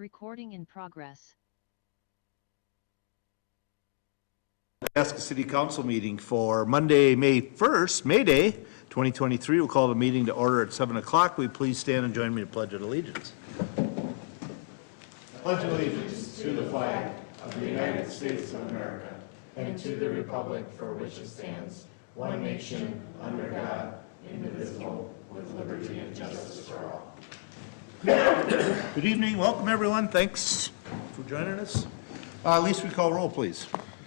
Recording in progress. Chaska City Council meeting for Monday, May 1st, May Day, 2023. We'll call the meeting to order at 7 o'clock. Will you please stand and join me in the Pledge of Allegiance? Pledge allegiance to the flag of the United States of America and to the republic for which it stands, one nation, under God, indivisible, with liberty and justice for all. Good evening. Welcome, everyone. Thanks for joining us. Lisa, we call roll, please.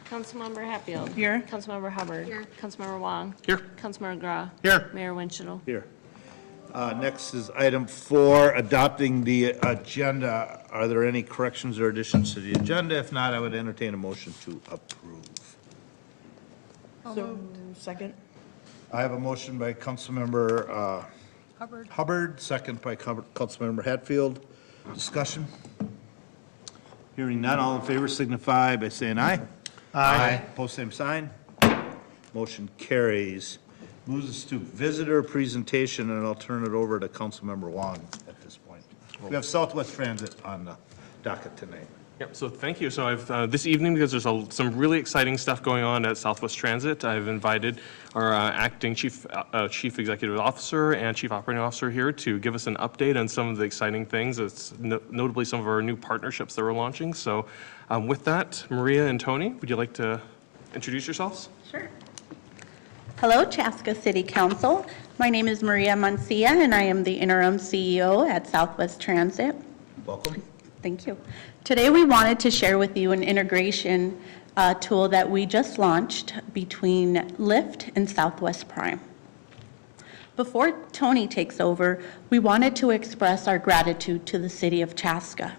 Councilmember Hatfield. Here. Councilmember Hubbard. Here. Councilmember Wong. Here. Councilmember Gra. Here. Mayor Winchell. Here. Next is item 4, adopting the agenda. Are there any corrections or additions to the agenda? If not, I would entertain a motion to approve. So, second. I have a motion by Councilmember Hubbard, second by Councilmember Hatfield. Discussion? Hearing none, all in favor signify by saying aye. Aye. Post same sign. Motion carries. Moves us to visitor presentation, and I'll turn it over to Councilmember Wong at this point. We have Southwest Transit on the docket tonight. Yep, so thank you. So I've, this evening, because there's some really exciting stuff going on at Southwest Transit, I've invited our acting chief executive officer and chief operating officer here to give us an update on some of the exciting things. It's notably some of our new partnerships that we're launching. So with that, Maria and Tony, would you like to introduce yourselves? Sure. Hello, Chaska City Council. My name is Maria Mancia, and I am the interim CEO at Southwest Transit. Welcome. Thank you. Today, we wanted to share with you an integration tool that we just launched between Lyft and Southwest Prime. Before Tony takes over, we wanted to express our gratitude to the city of Chaska.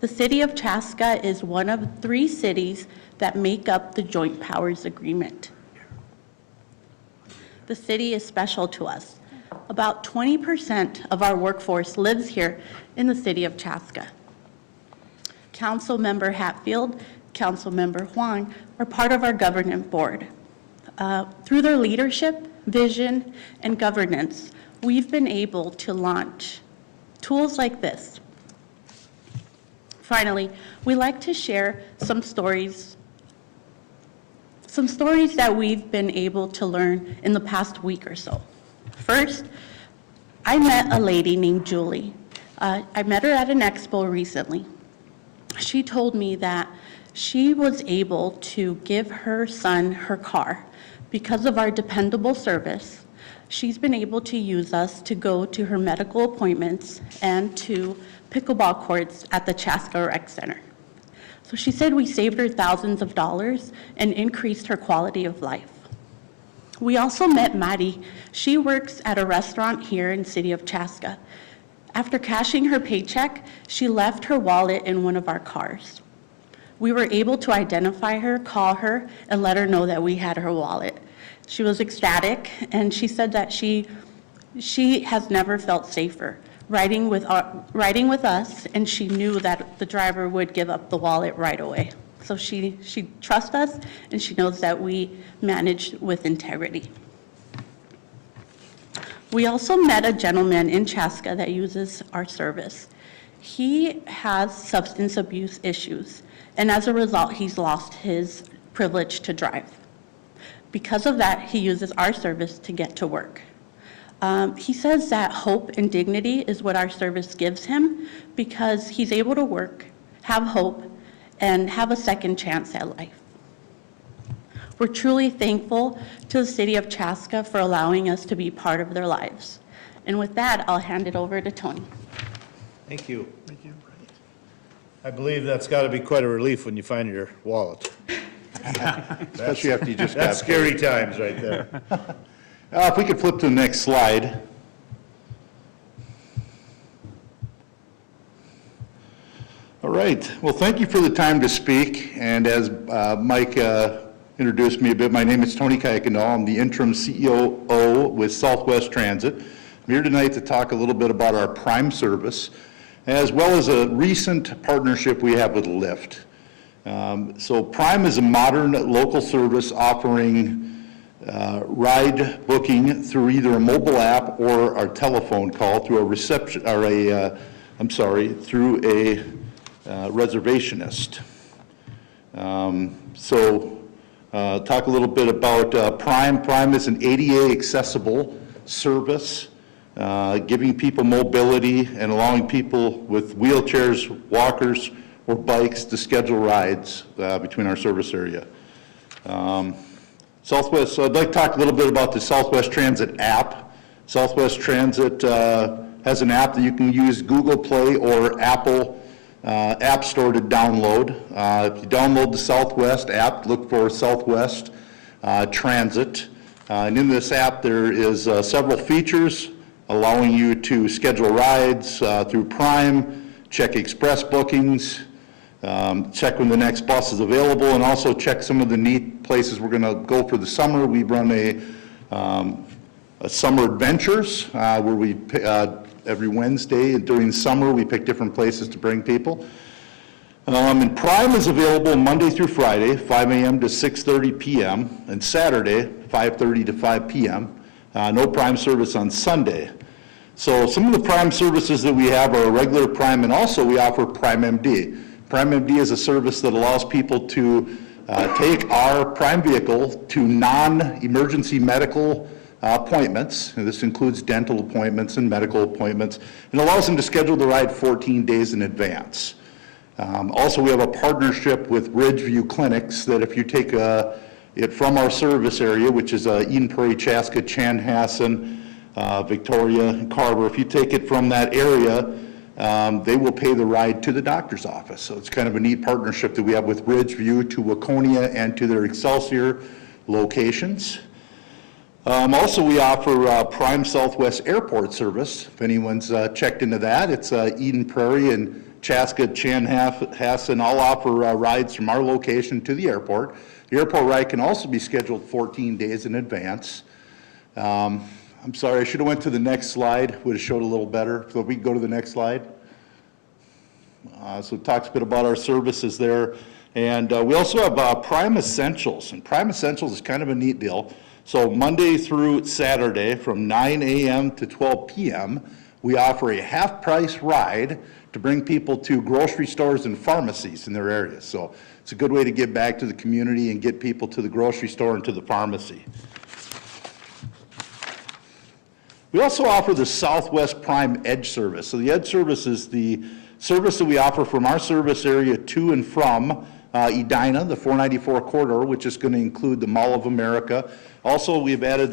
The city of Chaska is one of 3 cities that make up the Joint Powers Agreement. The city is special to us. About 20% of our workforce lives here in the city of Chaska. Councilmember Hatfield, Councilmember Huang are part of our governance board. Through their leadership, vision, and governance, we've been able to launch tools like this. Finally, we like to share some stories that we've been able to learn in the past week or so. First, I met a lady named Julie. I met her at an expo recently. She told me that she was able to give her son her car. Because of our dependable service, she's been able to use us to go to her medical appointments and to pickleball courts at the Chaska Rec Center. So she said we saved her thousands of dollars and increased her quality of life. We also met Maddie. She works at a restaurant here in the city of Chaska. After cashing her paycheck, she left her wallet in one of our cars. We were able to identify her, call her, and let her know that we had her wallet. She was ecstatic, and she said that she has never felt safer riding with us, and she knew that the driver would give up the wallet right away. So she trusts us, and she knows that we manage with integrity. We also met a gentleman in Chaska that uses our service. He has substance abuse issues, and as a result, he's lost his privilege to drive. Because of that, he uses our service to get to work. He says that hope and dignity is what our service gives him because he's able to work, have hope, and have a second chance at life. We're truly thankful to the city of Chaska for allowing us to be part of their lives. And with that, I'll hand it over to Tony. Thank you. Thank you. I believe that's got to be quite a relief when you find your wallet. Especially after you just got That's scary times right there. If we could flip to the next slide. All right. Well, thank you for the time to speak. And as Mike introduced me a bit, my name is Tony Kuykendall. I'm the interim CEO with Southwest Transit. I'm here tonight to talk a little bit about our Prime service, as well as a recent partnership we have with Lyft. So Prime is a modern local service offering ride booking through either a mobile app or a telephone call through a reception, or through a reservationist. Talk a little bit about Prime. Prime is an ADA accessible service, giving people mobility and allowing people with wheelchairs, walkers, or bikes to schedule rides between our service area. Southwest, so I'd like to talk a little bit about the Southwest Transit app. Southwest Transit has an app that you can use Google Play or Apple App Store to download. If you download the Southwest app, look for Southwest Transit. And in this app, there is several features allowing you to schedule rides through Prime, check express bookings, check when the next bus is available, and also check some of the neat places we're going to go for the summer. We run a summer adventures where we every Wednesday during summer we pick different places to bring people. And Prime is available Monday through Friday, 5 a.m. to 6:30 p.m. and Saturday, 5:30 to 5 p.m. No Prime service on Sunday. So some of the Prime services that we have are regular Prime, and also we offer Prime MD. Prime MD is a service that allows people to take our Prime vehicle to non-emergency medical appointments, and this includes dental appointments and medical appointments, and allows them to schedule the ride 14 days in advance. Also, we have a partnership with Ridgeview clinics that if you take it from our service area, which is Eden Prairie, Chaska, Chanhassen, Victoria, and Carver, if you take it from that area, they will pay the ride to the doctor's office. So it's kind of a neat partnership that we have with Ridgeview to Waconia and to their Excelsior locations. Also, we offer Prime Southwest Airport service. If anyone's checked into that, it's Eden Prairie and Chaska, Chanhassen all offer rides from our location to the airport. The airport ride can also be scheduled 14 days in advance. I'm sorry, I should have went to the next slide. Would have showed a little better. So if we can go to the next slide. So it talks a bit about our services there. And we also have Prime Essentials. And Prime Essentials is kind of a neat deal. So Monday through Saturday from 9 a.m. to 12 p.m., we offer a half-price ride to bring people to grocery stores and pharmacies in their areas. So it's a good way to give back to the community and get people to the grocery store and to the pharmacy. We also offer the Southwest Prime Edge service. So the Edge service is the service that we offer from our service area to and from Edina, the 494 corridor, which is going to include the Mall of America. Also, we've added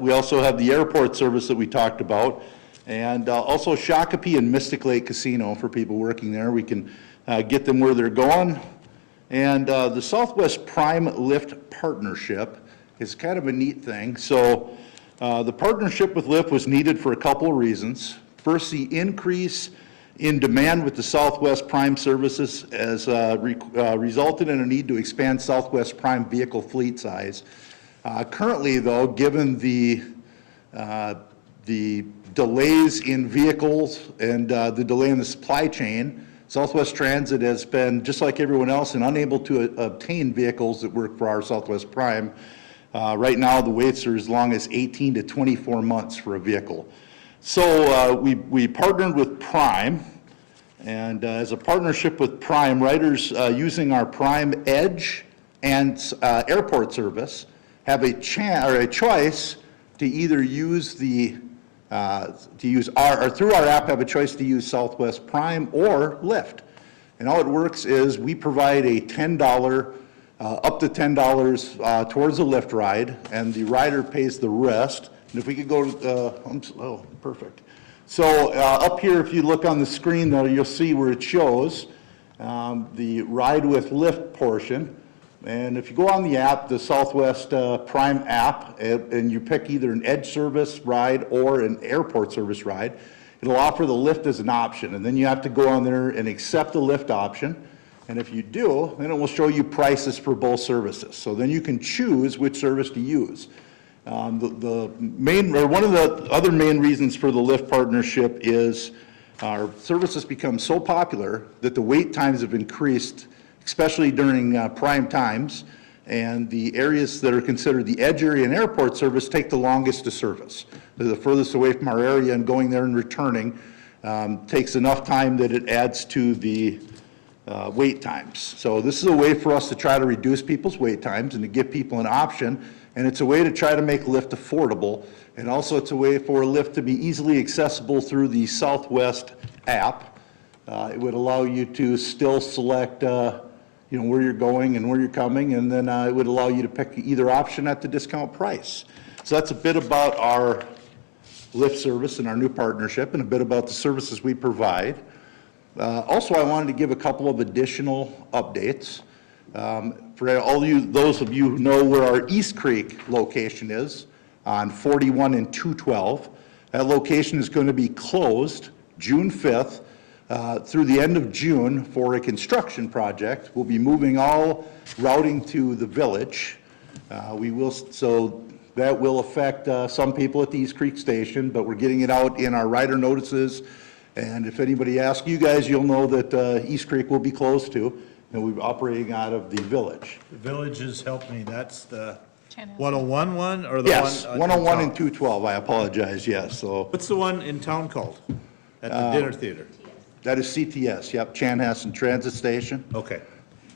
we also have the airport service that we talked about, and also Shakopee and Mystic Lake Casino for people working there. We can get them where they're going. And the Southwest Prime Lyft partnership is kind of a neat thing. So the partnership with Lyft was needed for a couple of reasons. First, the increase in demand with the Southwest Prime services has resulted in a need to expand Southwest Prime vehicle fleet size. Currently, though, given the delays in vehicles and the delay in the supply chain, Southwest Transit has been, just like everyone else, and unable to obtain vehicles that work for our Southwest Prime. Right now, the waits are as long as 18 to 24 months for a vehicle. So we partnered with Prime, and as a partnership with Prime, riders using our Prime Edge and airport service have a choice to either use through our app have a choice to use Southwest Prime or Lyft. And how it works is we provide a $10 up to $10 towards a Lyft ride, and the rider pays the rest. And if we could go to, perfect. So up here, if you look on the screen, though, you'll see where it shows the ride with Lyft portion. And if you go on the app, the Southwest Prime app, and you pick either an Edge service ride or an airport service ride, it'll offer the Lyft as an option. And then you have to go on there and accept the Lyft option. And if you do, then it will show you prices for both services. So then you can choose which service to use. One of the other main reasons for the Lyft partnership is our services become so popular that the wait times have increased, especially during prime times, and the areas that are considered the Edge area and airport service take the longest to service. They're the furthest away from our area, and going there and returning takes enough time that it adds to the wait times. So this is a way for us to try to reduce people's wait times and to give people an option, and it's a way to try to make Lyft affordable, and also it's a way for Lyft to be easily accessible through the Southwest app. It would allow you to still select where you're going and where you're coming, and then it would allow you to pick either option at the discount price. So that's a bit about our Lyft service and our new partnership, and a bit about the services we provide. Also, I wanted to give a couple of additional updates. For all you, those of you who know where our East Creek location is on 41 and 212, that location is going to be closed June 5th through the end of June for a construction project. We'll be moving all routing to the village. So that will affect some people at the East Creek station, but we're getting it out in our rider notices. And if anybody asks you guys, you'll know that East Creek will be closed too, and we'll be operating out of the village. The villages, help me, that's the 101 one, or the one? Yes, in 101 town? and 212, I apologize, yes, so. What's the one in town called? At the dinner theater? That is CTS, yep, Chanhassen Transit Station. Okay.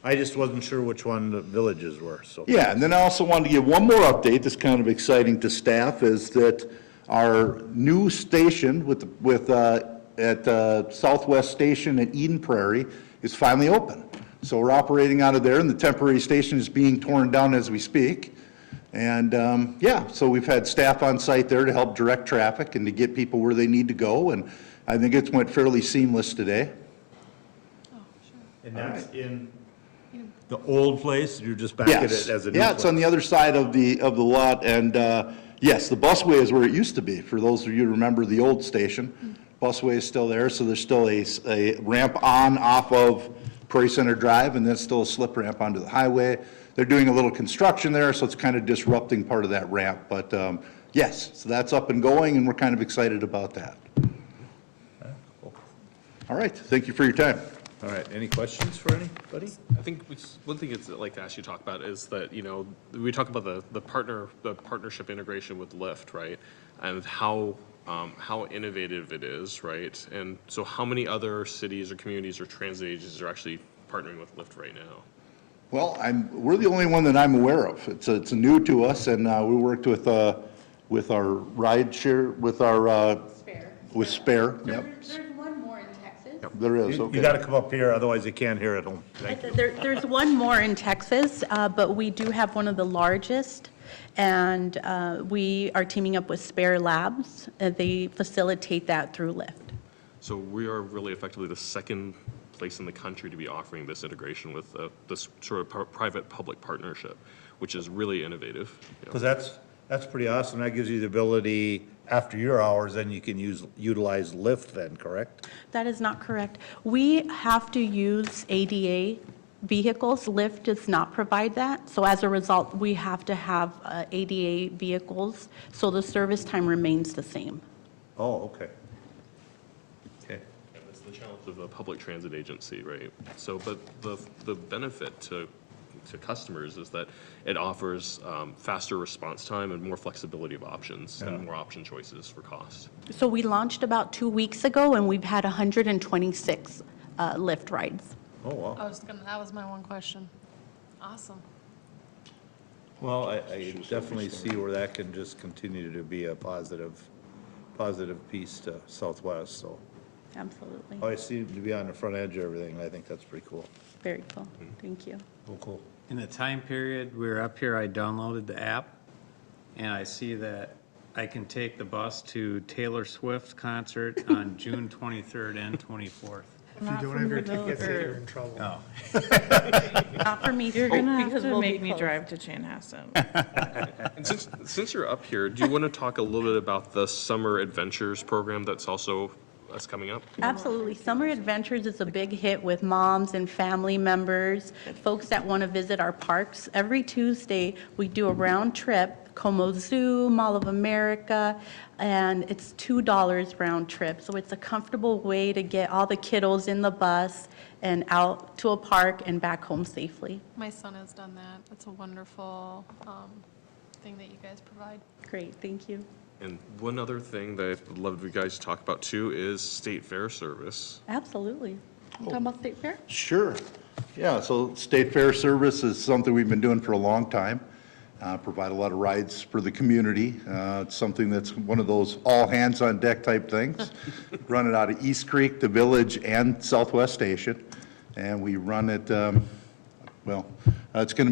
I just wasn't sure which one the villages were, so. Yeah, and then I also wanted to give one more update that's kind of exciting to staff, is that our new station at Southwest Station at Eden Prairie is finally open. So we're operating out of there, and the temporary station is being torn down as we speak. And so we've had staff on site there to help direct traffic and to get people where they need to go, and I think it's went fairly seamless today. And that's in the old place, you're just back at it Yes, as a new yeah, it's on place? the other side of the lot, and yes, the busway is where it used to be. For those of you who remember the old station, busway is still there, so there's still a ramp on off of Prairie Center Drive, and then still a slip ramp onto the highway. They're doing a little construction there, so it's kind of disrupting part of that ramp, but yes, so that's up and going, and we're kind of excited about that. All right, thank you for your time. All right, any questions for anybody? I think one thing I'd like to ask you to talk about is that, we talk about the partnership integration with Lyft, right? And how innovative it is, right? And so how many other cities or communities or transit agencies are actually partnering with Lyft right now? Well, we're the only one that I'm aware of. It's new to us, and we worked with our ride share, with our, with Spare, yep. There's one more in Texas. There is, You okay. got to come up here, otherwise you can't hear at home. Thank you. There's one more in Texas, but we do have one of the largest, and we are teaming up with Spare Labs. They facilitate that through Lyft. So we are really effectively the second place in the country to be offering this integration with this sort of private-public partnership, which is really innovative. Because that's pretty awesome. That gives you the ability, after your hours, then you can utilize Lyft then, correct? That is not correct. We have to use ADA vehicles. Lyft does not provide that. So as a result, we have to have ADA vehicles, so the service time remains the same. Oh, okay. Okay. And that's the challenge of a public transit agency, right? So, but the benefit to customers is that it offers faster response time and more flexibility of options and more option choices for cost. So we launched about 2 weeks ago, and we've had 126 Lyft rides. Oh, wow. That was my one question. Awesome. Well, I definitely see where that can just continue to be a positive piece to Southwest, so. Absolutely. Oh, I seem to be on the front edge of everything. I think that's pretty cool. Very cool. Thank you. Cool. In the time period we were up here, I downloaded the app, and I see that I can take the bus to Taylor Swift's concert on June 23rd and 24th. If you don't have your tickets, then you're in trouble. Not for me. You're gonna have because to we'll be make me closed. drive to Chanhassen. And since you're up here, do you want to talk a little bit about the Summer Adventures program that's also coming up? Absolutely. Summer Adventures is a big hit with moms and family members, folks that want to visit our parks. Every Tuesday, we do a round trip, Como Zoo, Mall of America, and it's $2 round trip. So it's a comfortable way to get all the kiddos in the bus and out to a park and back home safely. My son has done that. It's a wonderful thing that you guys provide. Great, thank you. And one other thing that I'd love you guys to talk about too is state fair service. Absolutely. Talking about State Fair? Sure. Yeah, so State Fair service is something we've been doing for a long time. Provide a lot of rides for the community. It's something that's one of those all-hands-on-deck type things. Run it out of East Creek, the Village, and Southwest Station. And we run it, it's going to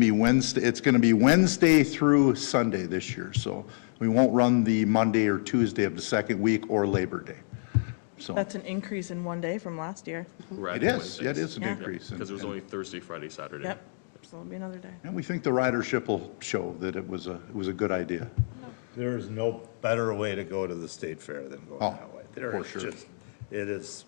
be Wednesday through Sunday this year. So we won't run the Monday or Tuesday of the second week or Labor Day. So That's an increase in one day from last year. it is, yeah, it is an increase. Because it was only Thursday, Friday, Saturday. Yep, so it'll be another day. And we think the ridership will show that it was a good idea. There is no better way to go to the state fair than going Oh, that way. There for is sure. just, it's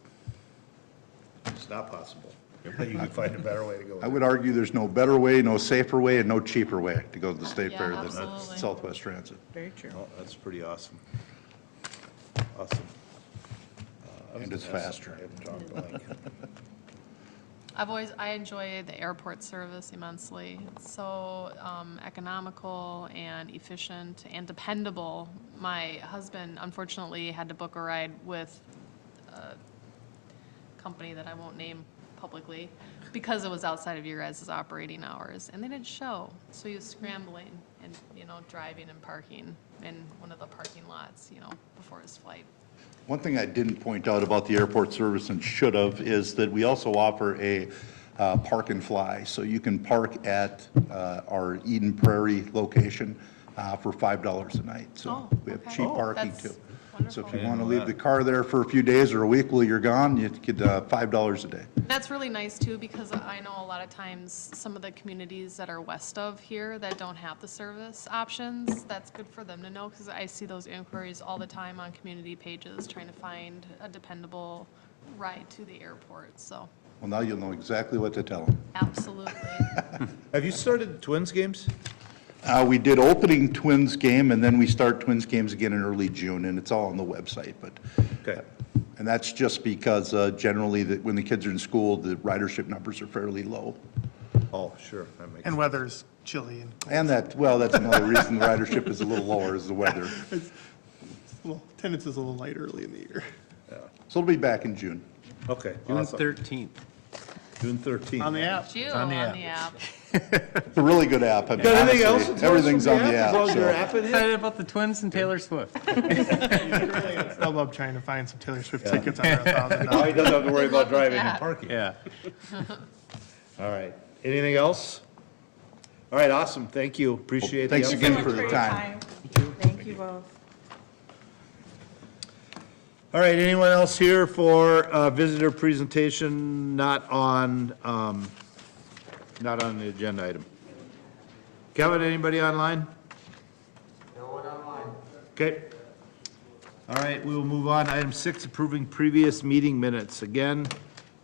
not possible that you can find a better way to go. I would argue there's no better way, no safer way, and no cheaper way to go to the state Yeah, fair than absolutely. Southwest Transit. Very true. Oh, that's pretty awesome. Awesome. And it's faster. I haven't talked to Lincoln. I enjoy the airport service immensely. It's so economical and efficient and dependable. My husband unfortunately had to book a ride with a company that I won't name publicly because it was outside of your guys' operating hours, and they didn't show. So he was scrambling and, driving and parking in one of the parking lots, before his flight. One thing I didn't point out about the airport service and should have is that we also offer a park and fly. So you can park at our Eden Prairie location for $5 a night. So Oh, we have okay. cheap Oh, parking that's too. So if wonderful. you want to leave the car there for a few days or a week while you're gone, you get $5 a day. That's really nice too, because I know a lot of times some of the communities that are west of here that don't have the service options, that's good for them to know, because I see those inquiries all the time on community pages trying to find a dependable ride to the airport, so Well, now you'll know exactly what to tell them. absolutely. Have you started Twins games? We did opening Twins game, and then we start Twins games again in early June, and it's all on the website, but. Okay. And that's just because generally that when the kids are in school, the ridership numbers are fairly low. Oh, sure, that makes sense. And weather's chilly and cold. And that's another reason the ridership is a little lower is the weather. Attendance is a little light early in the year. So it'll be back in June. Okay, June awesome. 13th. June 13th. On the app. June on on the the app. app. It's a really good app. I mean, Got anything else honestly, to tell us everything's from on the As app. long as your So. app in it? Excited about the Twins and Taylor Swift. I love trying to find some Taylor Swift tickets under $1,000. Now he doesn't have to worry about driving and that. parking. Yeah. All right. Anything else? All right, awesome. Thank you. Appreciate the Thanks update. again for the time. Thank you both. All right, anyone else here for visitor presentation not on the agenda item? Kevin, anybody online? No one online. Okay. All right, we will move on. Item 6, approving previous meeting minutes. Again,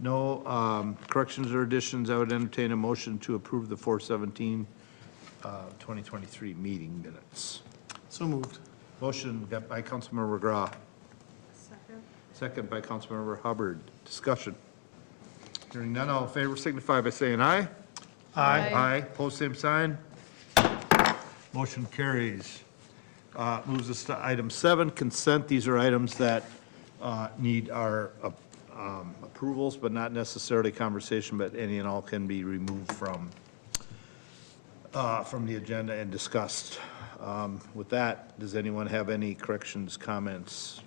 no corrections or additions. I would entertain a motion to approve the 4/17, 2023 meeting minutes. So moved. Motion got by Councilmember McGraw. Second by Councilmember Hubbard. Discussion. Hearing none, all in favor signify by saying aye. Aye. Aye, pose same sign. Motion carries. Moves us to item 7, consent. These are items that need our approvals, but not necessarily conversation, but any and all can be removed from the agenda and discussed. With that, does anyone have any corrections, comments,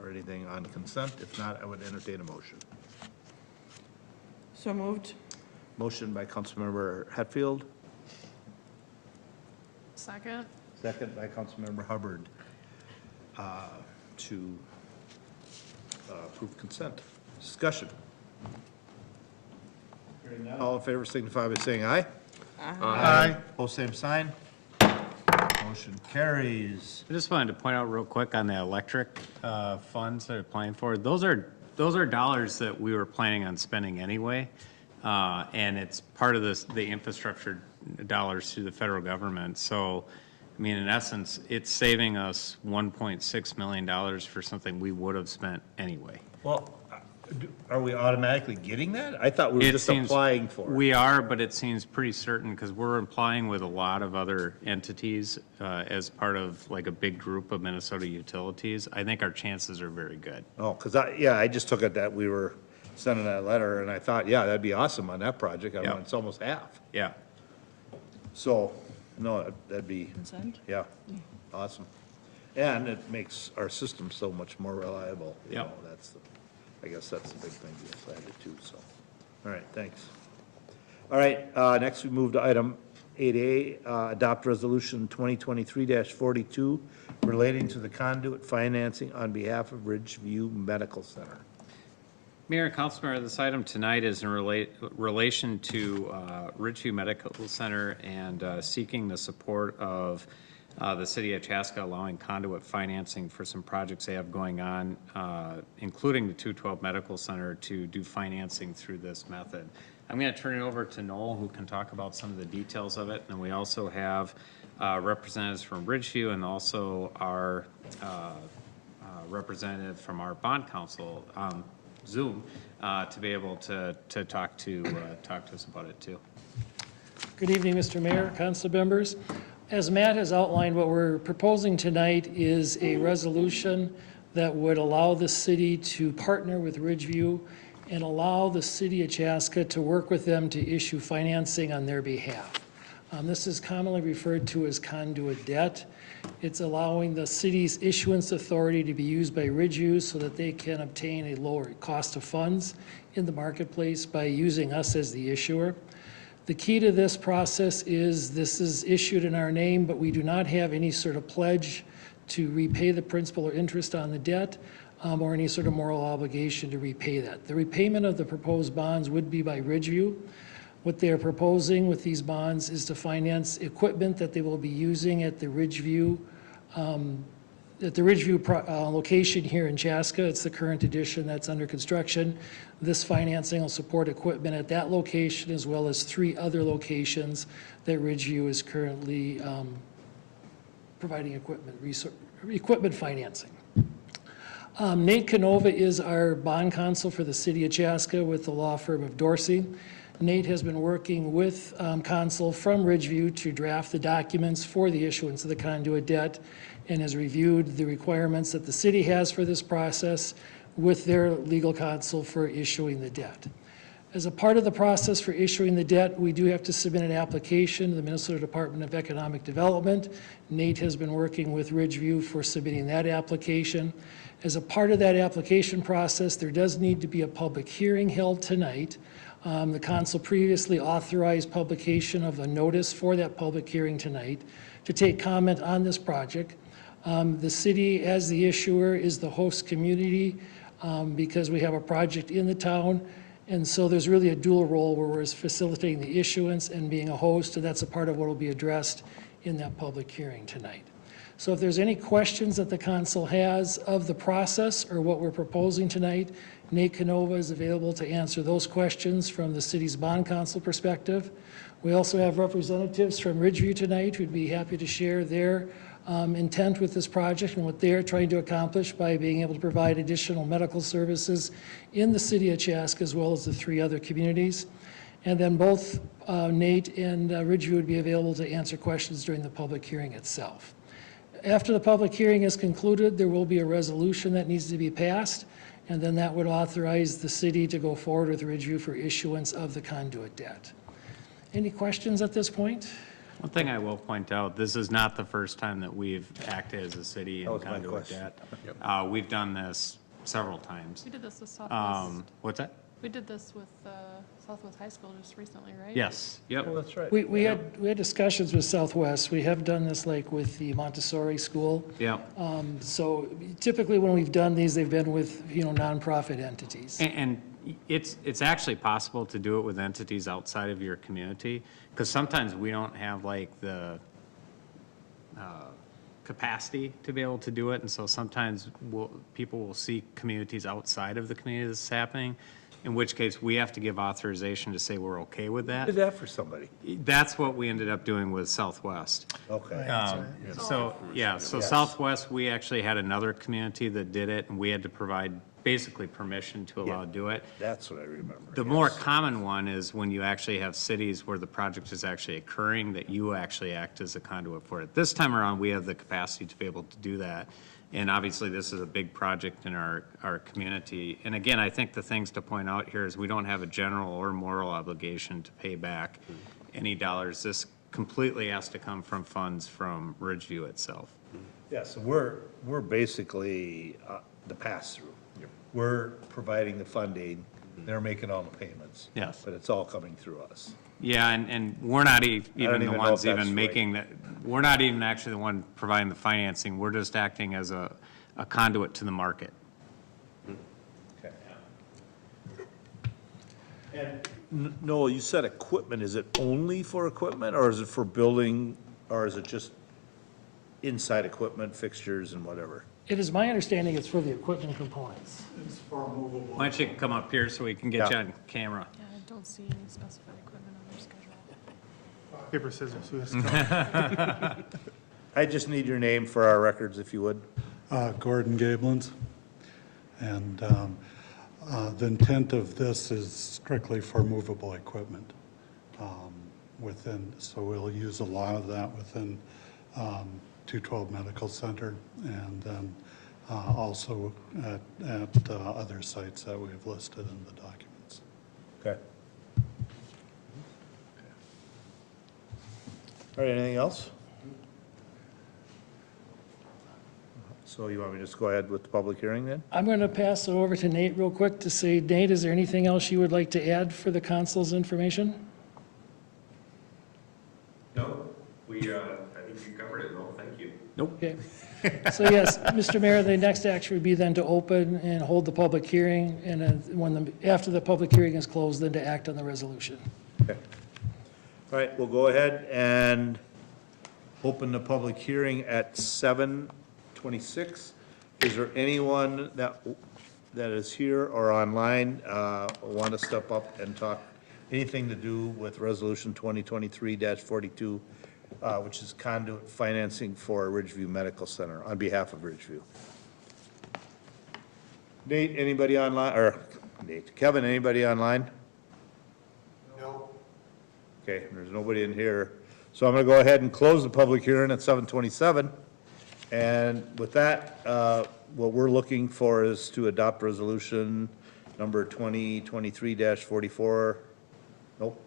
or anything on consent? If not, I would entertain a motion. So moved. Motion by Councilmember Hatfield, Second? second by Councilmember Hubbard, to approve consent. Discussion. Hearing none, all in favor signify by saying aye. Aye. Pose same sign. Motion carries. I just wanted to point out real quick on the electric funds that are applying for, those are dollars that we were planning on spending anyway. And it's part of the infrastructure dollars through the federal government. So, I mean, in essence, it's saving us $1.6 million for something we would have spent anyway. Well, are we automatically getting that? I thought we were It just seems- applying for it. We are, but it seems pretty certain because we're applying with a lot of other entities as part of like a big group of Minnesota utilities. I think our chances are very good. Oh, because I just took it that we were sending that letter, and I thought, yeah, that'd be awesome on that project. I Yeah. mean, it's almost half. Yeah. So, no, that'd be, Consent? yeah, awesome. And it makes our system so much more reliable. You Yep. know, I guess that's the big thing we decided too, so. All right, thanks. All right, next we move to item 8A, adopt resolution 2023-42 relating to the conduit financing on behalf of Ridgeview Medical Center. Mayor and Councilmember, this item tonight is in relation to Ridgeview Medical Center and seeking the support of the city of Chaska, allowing conduit financing for some projects they have going on, including the 212 Medical Center, to do financing through this method. I'm going to turn it over to Noel, who can talk about some of the details of it. And we also have representatives from Ridgeview and also our representative from our bond council, Zoom, to be able to talk to us about it too. Good evening, Mr. Mayor, council members. As Matt has outlined, what we're proposing tonight is a resolution that would allow the city to partner with Ridgeview and allow the city of Chaska to work with them to issue financing on their behalf. This is commonly referred to as conduit debt. It's allowing the city's issuance authority to be used by Ridgeview so that they can obtain a lower cost of funds in the marketplace by using us as the issuer. The key to this process is this is issued in our name, but we do not have any sort of pledge to repay the principal or interest on the debt, or any sort of moral obligation to repay that. The repayment of the proposed bonds would be by Ridgeview. What they are proposing with these bonds is to finance equipment that they will be using at the Ridgeview location here in Chaska. It's the current edition that's under construction. This financing will support equipment at that location as well as 3 other locations that Ridgeview is currently providing equipment financing. Nate Canova is our bond counsel for the city of Chaska with the law firm of Dorsey. Nate has been working with counsel from Ridgeview to draft the documents for the issuance of the conduit debt and has reviewed the requirements that the city has for this process with their legal counsel for issuing the debt. As a part of the process for issuing the debt, we do have to submit an application to the Minnesota Department of Economic Development. Nate has been working with Ridgeview for submitting that application. As a part of that application process, there does need to be a public hearing held tonight. The council previously authorized publication of a notice for that public hearing tonight to take comment on this project. The city, as the issuer, is the host community because we have a project in the town. And so there's really a dual role where we're facilitating the issuance and being a host, and that's a part of what will be addressed in that public hearing tonight. So if there's any questions that the council has of the process or what we're proposing tonight, Nate Canova is available to answer those questions from the city's bond counsel perspective. We also have representatives from Ridgeview tonight who'd be happy to share their intent with this project and what they're trying to accomplish by being able to provide additional medical services in the city of Chaska as well as the 3 other communities. And then both Nate and Ridgeview would be available to answer questions during the public hearing itself. After the public hearing is concluded, there will be a resolution that needs to be passed, and then that would authorize the city to go forward with Ridgeview for issuance of the conduit debt. Any questions at this point? One thing I will point out, this is not the first time that we've acted as a city in was my conduit question. debt. We've done this several times. We did this with Southwest. What's that? We did this with Southwest High School just recently, right? Yes, yep. That's right. We had discussions with Southwest. We have done this like with the Montessori school. Yeah. So typically when we've done these, they've been with, nonprofit entities. And it's actually possible to do it with entities outside of your community, because sometimes we don't have like the capacity to be able to do it, and so sometimes people will see communities outside of the community this is happening, in which case we have to give authorization to say we're okay with that. Did that for somebody. That's what we ended up doing with Southwest. Okay. So Southwest, we actually had another community that did it, and we had to provide basically permission to allow to do it. That's what I remember. The more common one is when you actually have cities where the project is actually occurring, that you actually act as a conduit for it. This time around, we have the capacity to be able to do that. And obviously, this is a big project in our community. And again, I think the things to point out here is we don't have a general or moral obligation to pay back any dollars. This completely has to come from funds from Ridgeview itself. Yeah, so we're basically the pass-through. We're providing the funding, they're making all the payments. Yes. But it's all coming through us. Yeah, and we're not even even the know ones if that's even making that, we're not even actually the one providing the financing. We're just acting as a conduit to the market. Okay. And Noel, you said equipment, is it only for equipment, or is it for building, or is it just inside equipment, fixtures and whatever? It is my understanding it's for the equipment components. Why don't you come up here so we can get you on camera? Yeah, I don't see any specified equipment on their schedule. Paper, scissors, who has to go? I just need your name for our records, if you would. Gordon Gablins. And the intent of this is strictly for movable equipment within, so we'll use a lot of that within 212 Medical Center, and then also at other sites that we've listed in the documents. Okay. All right, anything else? So you want me to just go ahead with the public hearing then? I'm going to pass it over to Nate real quick to say, Nate, is there anything else you would like to add for the council's information? No, I think you covered it, Noel, thank you. Okay. So yes, Mr. Mayor, the next action would be then to open and hold the public hearing, and then after the public hearing is closed, then to act on the resolution. Okay. All right, we'll go ahead and open the public hearing at 7:26. Is there anyone that is here or online want to step up and talk anything to do with Resolution 2023-42, which is conduit financing for Ridgeview Medical Center on behalf of Ridgeview? Nate, anybody online, or Nate, Kevin, anybody online? No. Okay, there's nobody in here. So I'm going to go ahead and close the public hearing at 7:27. And with that, what we're looking for is to adopt resolution number 2023-44, nope,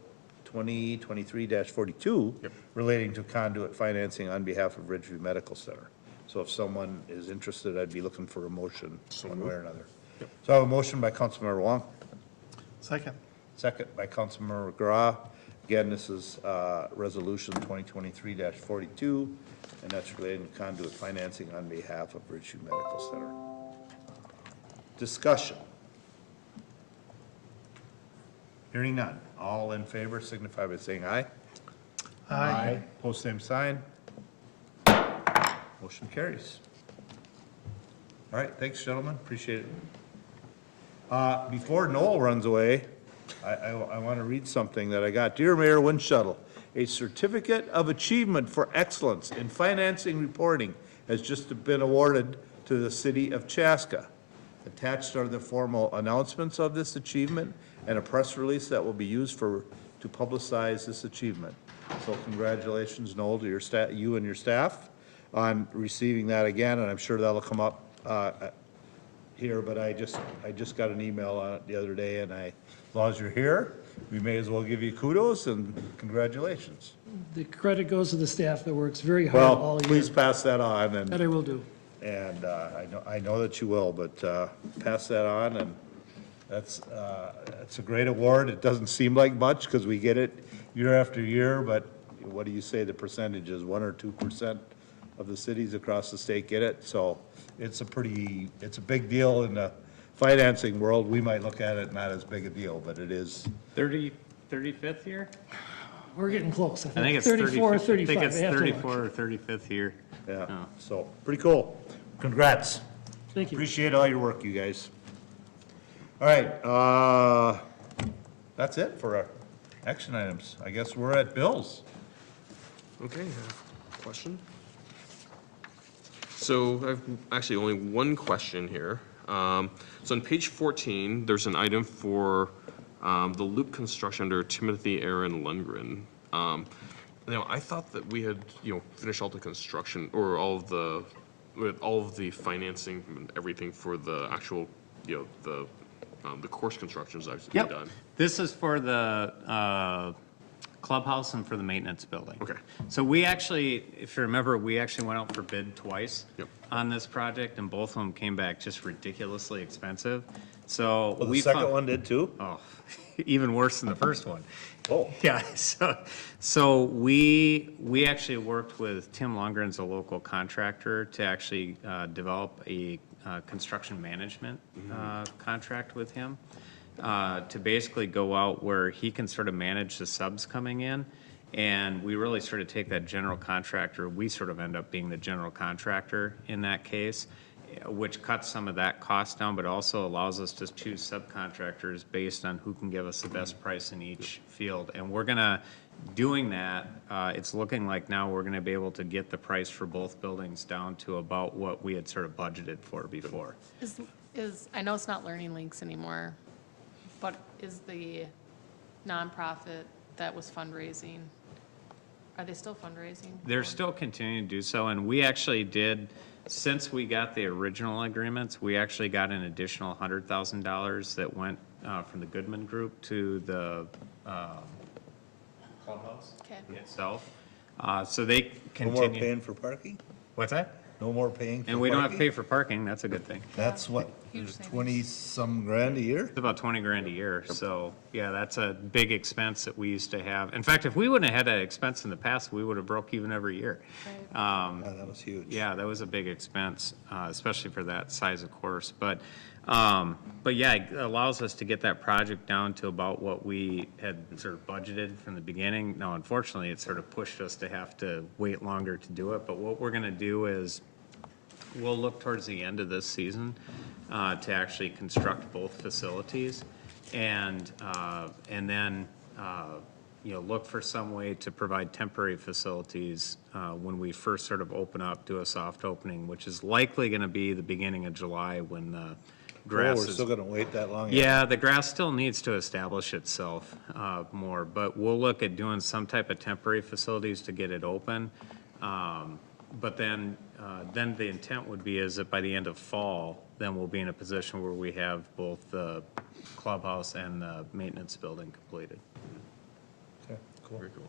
2023-42, relating to conduit financing on behalf of Ridgeview Medical Center. So if someone is interested, I'd be looking for a motion one way or another. So I have a motion by Councilmember Wong, Second. second by Councilmember McGraw. Again, this is resolution 2023-42, and that's relating to conduit financing on behalf of Ridgeview Medical Center. Discussion. Hearing none. All in favor signify by saying aye. Aye. Post same sign. Motion carries. All right, thanks, gentlemen, appreciate it. Before Noel runs away, I want to read something that I got. Dear Mayor Windschuttle, a certificate of achievement for excellence in financing reporting has just been awarded to the city of Chaska. Attached are the formal announcements of this achievement and a press release that will be used to publicize this achievement. So congratulations, Noel, to your staff, you and your staff on receiving that again, and I'm sure that'll come up here, but I just got an email on it the other day, and as long as you're here, we may as well give you kudos and congratulations. The credit goes to the staff that works very hard all Well, year. please pass that on, That and I will do. I know that you will, but pass that on, and that's a great award. It doesn't seem like much, because we get it year after year, but what do you say the percentage is, 1 or 2% of the cities across the state get it? So it's a big deal in the financing world. We might look at it not as big a deal, but it is. 35th year? We're getting close. I think it's 34 or 35th. 35. I think it's I have to look. 34 or 35th year. Yeah, Oh. so, pretty cool. Congrats. Thank you. Appreciate all your work, you guys. All right, that's it for our action items. I guess we're at bills. Okay, question? So I've actually only one question here. So on page 14, there's an item for the loop construction under Timothy Aaron Lundgren. Now, I thought that we had, finished all the construction, or with all of the financing and everything for the actual, the course constructions that have been done. This is for the clubhouse and for the maintenance building. Okay. So we actually, if you remember, we actually went out for bid twice Yep. on this project, and both of them came back just ridiculously expensive. So Well, we the second found- one did too? Oh, even worse than the first one. Oh. Yeah, so we actually worked with Tim Lundgren's a local contractor to actually develop a construction management contract with him to basically go out where he can sort of manage the subs coming in. And we really sort of take that general contractor, we sort of end up being the general contractor in that case, which cuts some of that cost down, but also allows us to choose subcontractors based on who can give us the best price in each field. And we're gonna, doing that, it's looking like now we're gonna be able to get the price for both buildings down to about what we had sort of budgeted for before. I know it's not Learning Links anymore, but is the nonprofit that was fundraising, are they still fundraising? They're still continuing to do so, and we actually did, since we got the original agreements, we actually got an additional $100,000 that went from the Goodman Group to the clubhouse Okay. itself. So they No more continue. paying for parking? What's that? No more paying for And we don't have to pay parking? for parking, that's a good thing. That's what, Huge there's savings. 20-some grand a year? It's about 20 grand a year, so, yeah, that's a big expense that we used to have. In fact, if we wouldn't have had that expense in the past, we would have broke even every year. Yeah, that was huge. Yeah, that was a big expense, especially for that size of course. But yeah, it allows us to get that project down to about what we had sort of budgeted from the beginning. Now, unfortunately, it sort of pushed us to have to wait longer to do it. But what we're gonna do is, we'll look towards the end of this season to actually construct both facilities. And then, look for some way to provide temporary facilities when we first sort of open up, do a soft opening, which is likely going to be the beginning of July when the grass We're is. still gonna wait that long? Yeah, the grass still needs to establish itself more, but we'll look at doing some type of temporary facilities to get it open. But then the intent would be is that by the end of fall, then we'll be in a position where we have both the clubhouse and the maintenance building completed. Okay, cool. Very cool.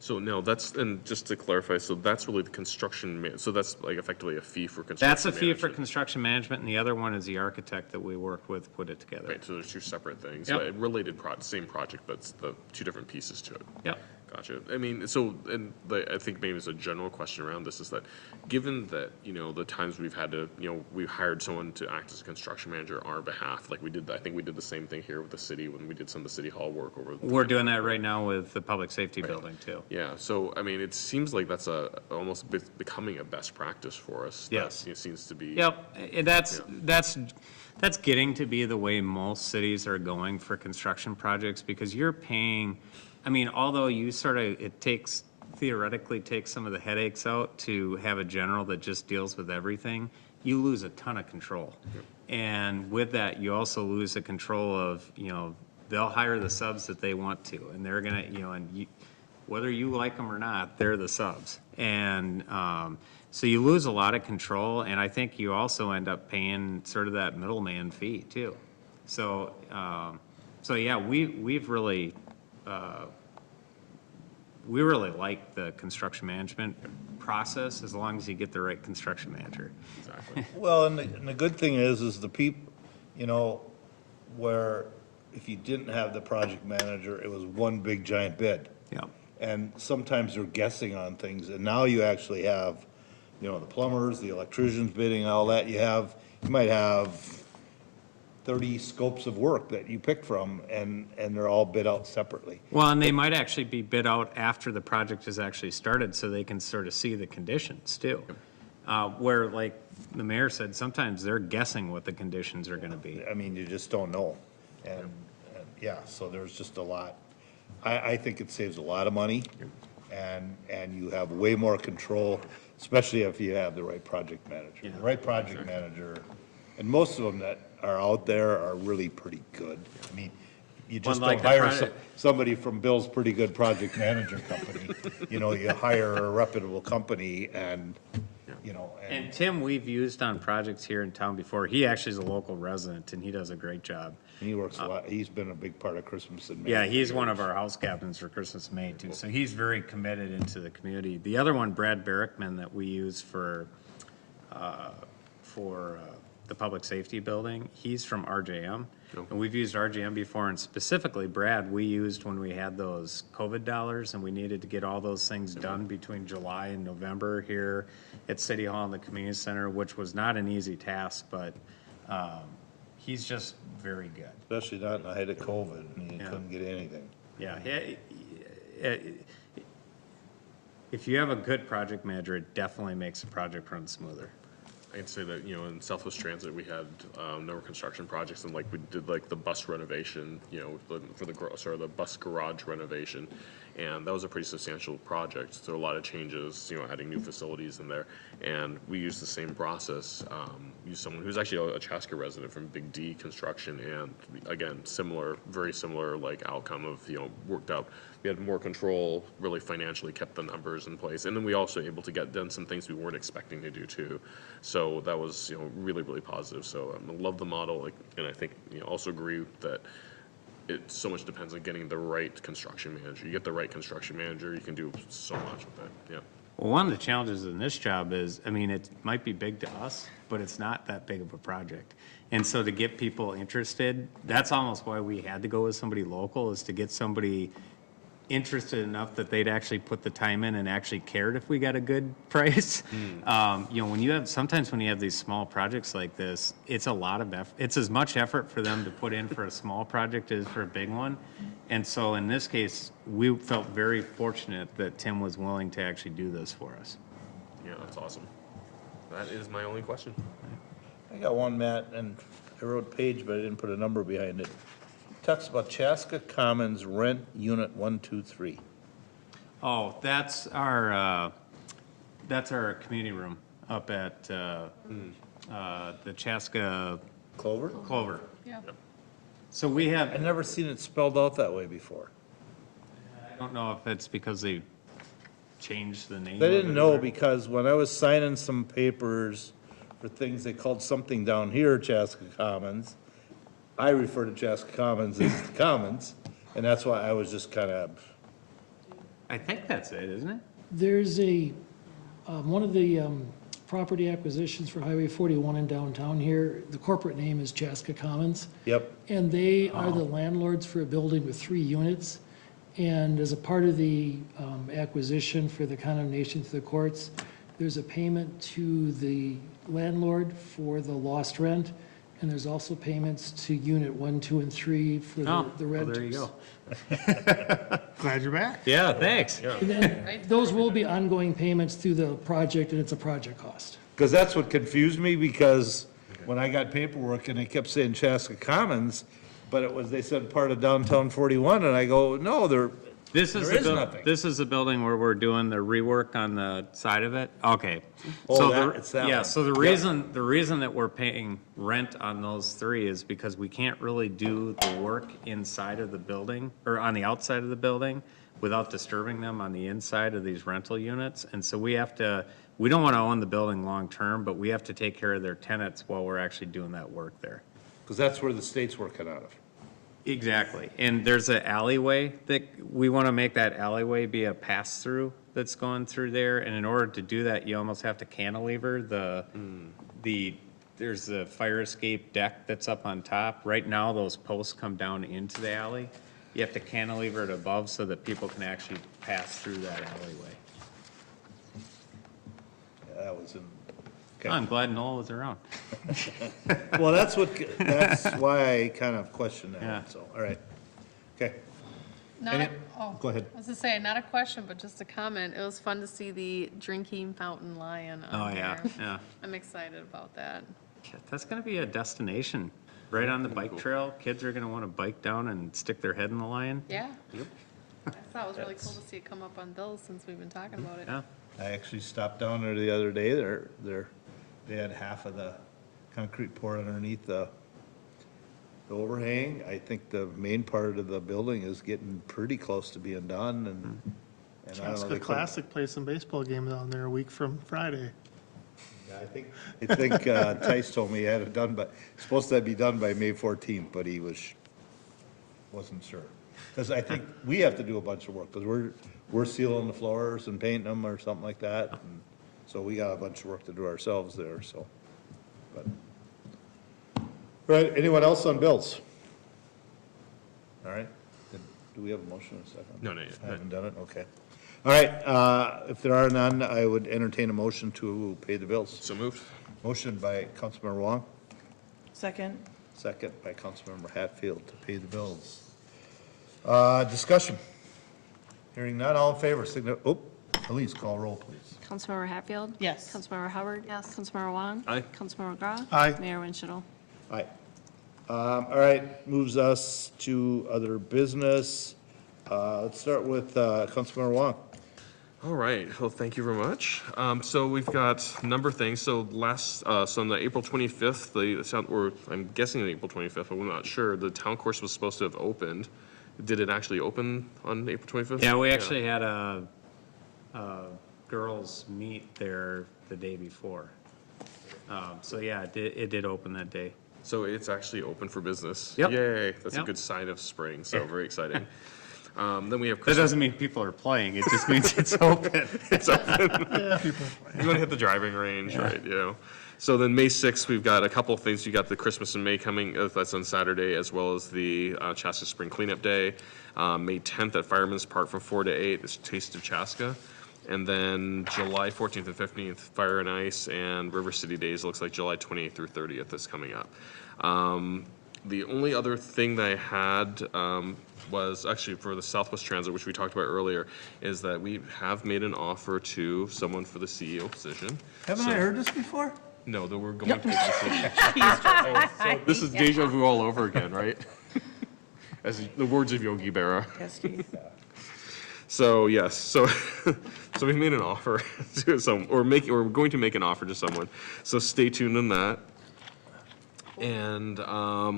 So no, and just to clarify, so that's really the construction, so that's like effectively a fee for construction That's a fee for management. construction management, and the other one is the architect that we worked with, put it together. Right, so there's two separate things. Yep. Related same project, but it's the two different pieces to it. Yep. Gotcha. I mean, so, and I think maybe it's a general question around this is that, given that, the times we've had to, we hired someone to act as a construction manager on our behalf, like we did, I think we did the same thing here with the city when we did some of the city hall work over. We're doing that right now with the public safety building, too. Yeah, so, I mean, it seems like that's almost becoming a best practice for us. that, Yes. It seems to be. Yep, and that's getting to be the way most cities are going for construction projects, because you're paying, I mean, although you sort of, theoretically takes some of the headaches out to have a general that just deals with everything, you lose a ton of control. And with that, you also lose the control of, they'll hire the subs that they want to, and they're gonna, whether you like them or not, they're the subs. And so you lose a lot of control, and I think you also end up paying sort of that middleman fee too. So, yeah, we really like the construction management process as long as you get the right construction manager. Exactly. Well, and the good thing is the people, where if you didn't have the project manager, it was one big giant bid. Yeah. And sometimes you're guessing on things, and now you actually have, the plumbers, the electricians bidding, all that, you might have 30 scopes of work that you pick from, and they're all bid out separately. Well, and they might actually be bid out after the project has actually started, so they can sort of see the conditions too. Where, like the mayor said, sometimes they're guessing what the conditions are gonna be. I mean, you just don't know. And yeah, so there's just a lot. I think it saves a lot of money, and you have way more control, especially if you have the right project manager. The right project manager And most of them that are out there are really pretty good. I mean, you just Well, like don't the hire project- somebody from Bill's Pretty Good Project Manager Company. You know, you hire a reputable company and, you know, And Tim, we've used on projects here in town before. He actually is a local resident, and he does a great job. he works a lot, he's been a big part of Christmas in May. Yeah, he's one of our house captains for Christmas May too, so he's very committed into the community. The other one, Brad Barrickman, that we use for the public safety building, he's from RJM. And we've used RJM before, and specifically Brad, we used when we had those COVID dollars and we needed to get all those things done between July and November here at City Hall and the Community Center, which was not an easy task, but he's just very good. Especially not in the height of COVID, and you couldn't get anything. Yeah, if you have a good project manager, it definitely makes the project run smoother. I'd say that, you know, in Southwest Transit, we had a number of construction projects, and like we did like the bus renovation, you know, for the bus garage renovation, and that was a pretty substantial project. So a lot of changes, you know, adding new facilities in there, and we used the same process. Used someone who's actually a Chaska resident from Big D Construction, and again, very similar like outcome of, you know, worked out. We had more control, really financially kept the numbers in place, and then we also able to get done some things we weren't expecting to do too. So that was, you know, really, really positive. So I love the model, like, and I think, you know, also agree that it so much depends on getting the right construction manager. You get the right construction manager, you can do so much with it. Yeah. Well, one of the challenges in this job is, I mean, it might be big to us, but it's not that big of a project. And so to get people interested, that's almost why we had to go with somebody local, is to get somebody interested enough that they'd actually put the time in and actually cared if we got a good price. You know, sometimes when you have these small projects like this, it's a lot of effort. It's as much effort for them to put in for a small project as for a big one. And so in this case, we felt very fortunate that Tim was willing to actually do this for us. Yeah, that's awesome. That is my only question. I got one, Matt, and I wrote page, but I didn't put a number behind it. Talks about Chaska Commons Rent Unit 123. Oh, that's our community room up at the Chaska Clover. Yeah. So we have, I've never seen it spelled out that way before. I don't know if it's because they changed the name. I of didn't it know or- because when I was signing some papers for things they called something down here Chaska Commons, I refer to Chaska Commons as the Commons, and that's why I was just kind of, I think that's it, isn't it? There's one of the property acquisitions for Highway 41 in downtown here, the corporate name is Chaska Commons. yep. And they are the landlords for a building with 3 units. And as a part of the acquisition for the condemnation to the courts, there's a payment to the landlord for the lost rent. And there's also payments to unit 1, 2, and 3 for Oh, the well, renters. there you go. Glad you're back. Yeah, thanks. And then those will be ongoing payments through the project, and it's a project cost. Because that's what confused me, because when I got paperwork and they kept saying Chaska Commons, but it was, they said part of downtown 41, and I go, no, This There is is the, nothing. this is the building where we're doing the rework on the side of it? Okay. Oh, So that- the- it's that Yeah, one. so the Yep. reason that we're paying rent on those 3 is because we can't really do the work inside of the building, or on the outside of the building, without disturbing them on the inside of these rental units. And so we don't want to own the building long-term, but we have to take care of their tenants while we're actually doing that work there. because that's where the state's working out of. Exactly, and there's an alleyway that, we want to make that alleyway be a pass-through that's going through there, and in order to do that, you almost have to cantilever there's the fire escape deck that's up on top. Right now, those posts come down into the alley. You have to cantilever it above so that people can actually pass through that alleyway. Yeah, that was in, I'm glad Noel was around. well, that's why I kind of questioned Yeah. that, so, all right. Okay, Not Any- a, oh, go ahead. I was gonna say, not a question, but just a comment. It was fun to see the drinking fountain lion Oh, on yeah, there. yeah. I'm excited about that. That's gonna be a destination, right on the bike trail. Kids are gonna want to bike down and stick their head in the lion. Yeah. I thought it was really cool to see it come up on bills since we've been talking about it. Yeah. I actually stopped down there the other day, they had half of the concrete poured underneath the overhang. I think the main part of the building is getting pretty close to being done, and I don't know. Chaska they couldn't- Classic plays some baseball game down there a week from Friday. Yeah, I think Tice told me he had it done, but supposed to be done by May 14th, but he wasn't sure. Because I think we have to do a bunch of work, because we're sealing the floors and painting them or something like that. And so we got a bunch of work to do ourselves there, so. But right, anyone else on bills? All right, do we have a motion in a second? No, not yet. I haven't done it, okay. All right, if there are none, I would entertain a motion to pay the bills. So moved. Motion by Councilmember Wong, Second. second by Councilmember Hatfield to pay the bills. Discussion. Hearing none, all in favor, Elise, call roll, please. Councilmember Hatfield? Yes. Councilmember Hubbard? Yes. Councilmember Wong? Aye. Councilmember McGraw? Aye. Mayor Winchell? Aye. All right, moves us to other business. Let's start with Councilmember Wong. All right, well, thank you very much. So we've got a number of things. So so on the April 25th, or I'm guessing on April 25th, I'm not sure, the town course was supposed to have opened. Did it actually open on April 25th? Yeah, we actually had a girls' meet there the day before. So yeah, it did open that day. So it's actually open for business. Yep. Yay, that's a Yep. good sign of spring, so very exciting. Then we have That Christmas. doesn't mean people are playing, it just means it's open. It's open. You want to hit the driving range, right, you know? So then May 6th, we've got a couple of things. You got the Christmas in May coming, that's on Saturday, as well as the Chaska Spring Cleanup Day. May 10th at Fireman's Park from 4 to 8, is Taste of Chaska. And then July 14th and 15th, Fire and Ice and River City Days, looks like July 28th through 30th is coming up. The only other thing that I had was actually for the Southwest Transit, which we talked about earlier, is that we have made an offer to someone for the CEO position. Haven't I heard this before? No, that we're going to. So this is deja vu all over again, right? As the words of Yogi Berra. Yes, Keith. So yes, so we made an offer to we're going to make an offer to someone. So stay tuned on that. And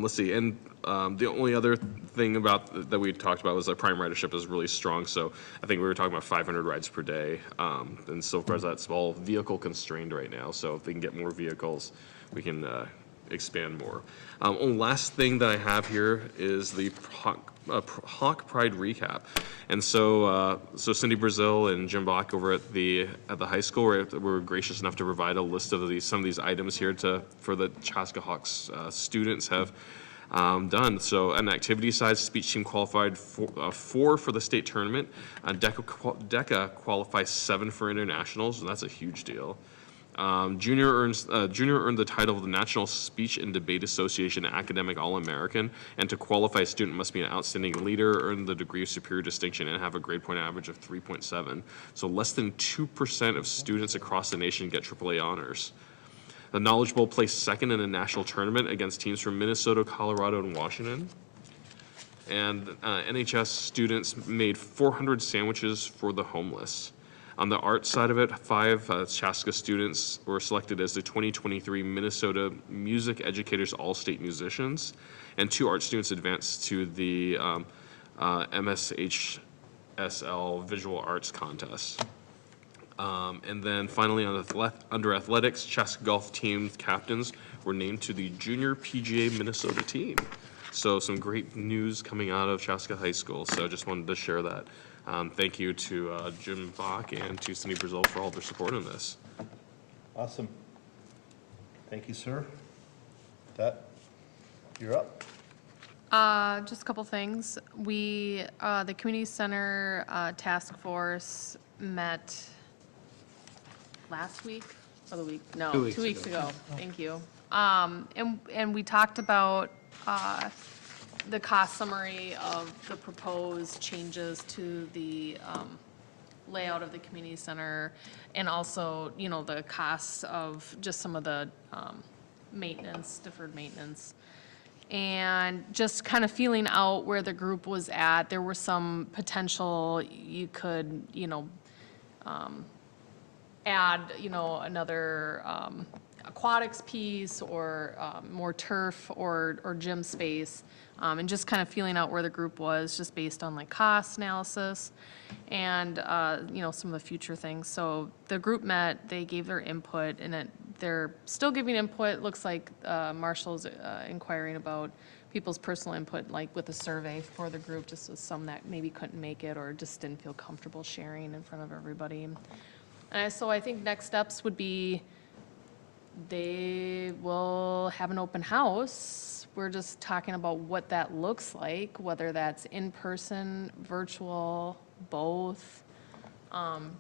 let's see. And the only other thing that we talked about was that prime ridership is really strong. So I think we were talking about 500 rides per day. And so far as that's all vehicle constrained right now. So if they can get more vehicles, we can expand more. Only last thing that I have here is the Hawk Pride recap. And so Cindy Brazil and Jim Bach over at the high school were gracious enough to provide a list of some of these items here for the Chaska Hawks students have done. So on the activity side, speech team qualified four for the state tournament. DECA qualifies 7 for internationals, and that's a huge deal. Junior earned the title of the National Speech and Debate Association Academic All-American, and to qualify, a student must be an outstanding leader, earn the degree of superior distinction, and have a grade point average of 3.7. So less than 2% of students across the nation get AAA honors. The Knowledge Bowl placed second in a national tournament against teams from Minnesota, Colorado, and Washington. And NHS students made 400 sandwiches for the homeless. On the art side of it, 5 Chaska students were selected as the 2023 Minnesota Music Educators All-State Musicians, and 2 art students advanced to the MSHSL Visual Arts Contest. And then finally, under athletics, Chaska golf team captains were named to the Junior PGA Minnesota team. So some great news coming out of Chaska High School, so just wanted to share that. Thank you to Jim Bach and to Cindy Brazil for all their support on this. Awesome. Thank you, sir. That, you're up. Just a couple things. The community center task force met last week or the week? No, 2 weeks ago. Thank you. And we talked about the cost summary of the proposed changes to the layout of the community center, and also, the costs of just some of the deferred maintenance. And just kind of feeling out where the group was at. There were some potential, you could, add, another aquatics piece or more turf or gym space, and just kind of feeling out where the group was, just based on like cost analysis and, some of the future things. So the group met, they gave their input, and they're still giving input. Looks like Marshall's inquiring about people's personal input, like with a survey for the group, just with some that maybe couldn't make it or just didn't feel comfortable sharing in front of everybody. And so I think next steps would be they will have an open house. We're just talking about what that looks like, whether that's in person, virtual, both.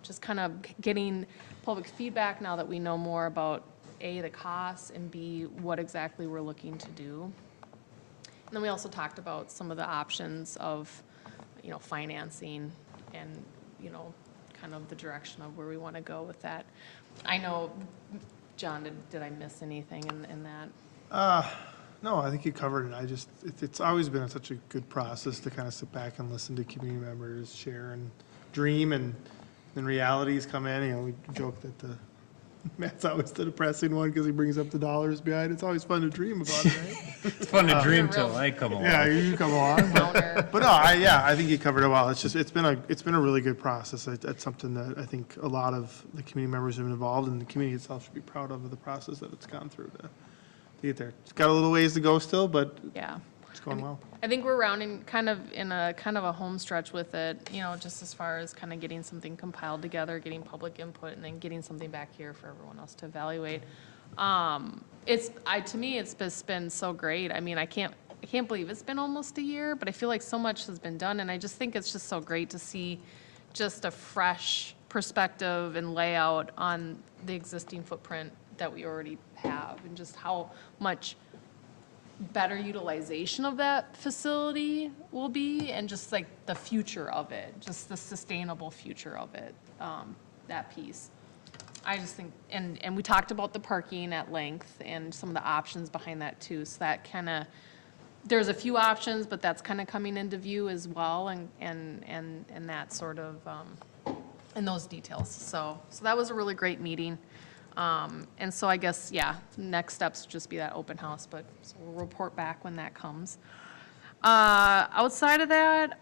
Just kind of getting public feedback now that we know more about A, the costs, and B, what exactly we're looking to do. And then we also talked about some of the options of, financing and, kind of the direction of where we want to go with that. I know, John, did I miss anything in that? No, I think you covered it. It's always been such a good process to kind of sit back and listen to community members share and dream, and then realities come in. We joke that Matt's always the depressing one because he brings up the dollars behind. It's always fun to dream about it, right? It's fun to dream real- till I come along. Yeah, you come along. Counter. But no, I think you covered it well. It's been a really good process. It's something that I think a lot of the community members have been involved, and the community itself should be proud of the process that it's gone through to get there. It's got a little ways to go still, but Yeah. it's going well. I think we're rounding kind of in a home stretch with it, just as far as kind of getting something compiled together, getting public input, and then getting something back here for everyone else to evaluate. To me, it's just been so great. I mean, I can't believe it's been almost a year, but I feel like so much has been done, and I just think it's just so great to see just a fresh perspective and layout on the existing footprint that we already have, and just how much better utilization of that facility will be, and just like the future of it, just the sustainable future of it, that piece. I just think, and we talked about the parking at length and some of the options behind that too, so that there's a few options, but that's kind of coming into view as well, and that sort of, and those details. So that was a really great meeting. And so I guess, next steps would just be that open house, but so we'll report back when that comes. Outside of that,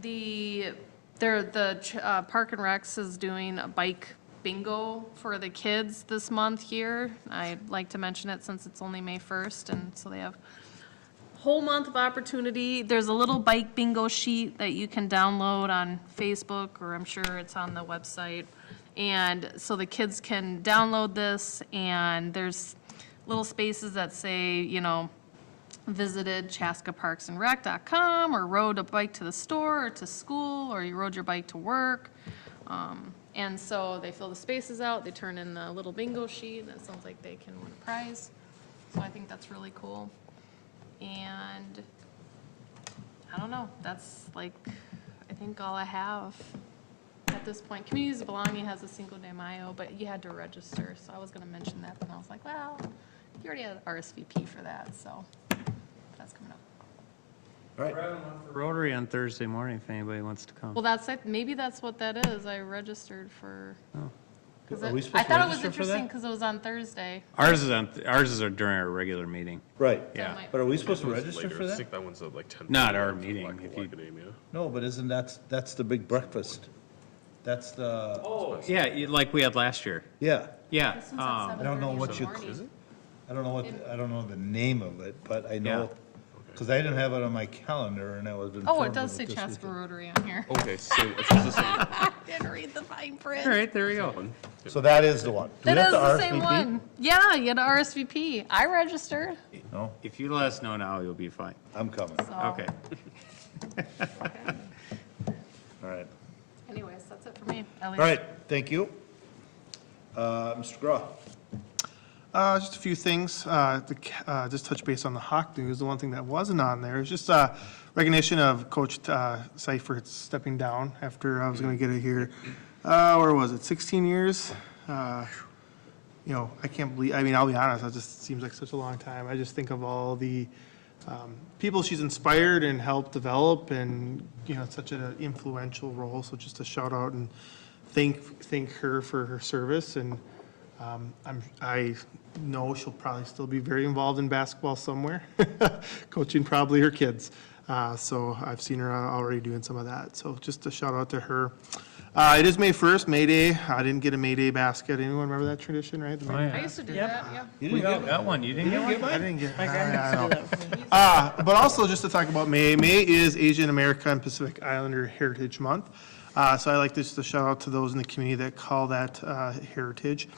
the Park and Recs is doing a bike bingo for the kids this month here. I'd like to mention it since it's only May 1st, and so they have a whole month of opportunity. There's a little bike bingo sheet that you can download on Facebook, or I'm sure it's on the website. And so the kids can download this, and there's little spaces that say, visited chaskaparksandrec.com, or rode a bike to the store or to school, or you rode your bike to work. And so they fill the spaces out, they turn in the little bingo sheet, and it sounds like they can win a prize. So I think that's really cool. And I don't know, that's I think all I have at this point. Communities of Belonging has a Cinco de Mayo, but you had to register, so I was gonna mention that, but I was like, well, you already had RSVP for that, so that's coming up. All right. Rotary on Thursday morning if anybody wants to come. Well, that's it, maybe that's what that is, I registered for. 'Cause Are we I supposed to thought it was register for that? interesting, because it was on Thursday. Ours is during our regular meeting. Right. So it Yeah. might- But are we supposed to It's register later. for I that? think that one's at like 10. Not our meeting, if you- Academia. No, but that's the big breakfast. That's the, Yeah, like we had last year. yeah. Yeah. This one's at I don't know 7:30 what in you, the morning. I don't know the name of it, but I Yeah. know, because I didn't have it on my calendar, and I was informed Oh, of it does say this Chaska weekend. Rotary on here. Okay, so it's the same Didn't read the fine print. All right, there we go. one. So that is the one. Do we That have is to the same RSVP? one. Yeah, you had to RSVP. I registered, No, If you let us know now, you'll be fine. I'm coming. so. Okay. All right. Anyways, that's it for me. All right, thank you. Mr. Graw. Just a few things, just touch base on the Hawk news. The one thing that wasn't on there is just recognition of Coach Seifert stepping down after, I was going to get it here, where was it, 16 years? I can't believe, I'll be honest, it just seems like such a long time. I just think of all the people she's inspired and helped develop, and, it's such an influential role, so just a shout out and thank her for her service, and I know she'll probably still be very involved in basketball somewhere, coaching probably her kids. So I've seen her already doing some of that. So just a shout out to her. It is May 1st, May Day. I didn't get a May Day basket. Anyone remember that tradition, right? The May Day I used to do that, yeah. We all got one, you didn't get one? I didn't get. My I grandma know. used to do that for me. But also, just to talk about May, May is Asian America and Pacific Islander Heritage Month. So I like just to shout out to those in the community that call that heritage.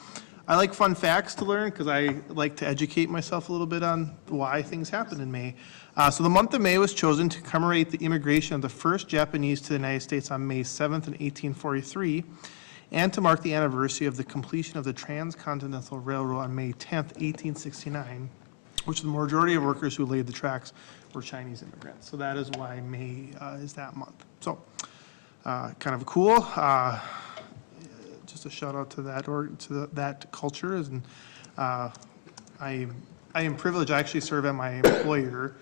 I like fun facts to learn because I like to educate myself a little bit on why things happen in May. So the month of May was chosen to commemorate the immigration of the first Japanese to the United States on May 7th in 1843, and to mark the anniversary of the completion of the Transcontinental Railroad on May 10th, 1869, which the majority of workers who laid the tracks were Chinese immigrants. So that is why May is that month. So kind of cool. Just a shout out to that or to that culture. And I am privileged. I actually serve at my employer.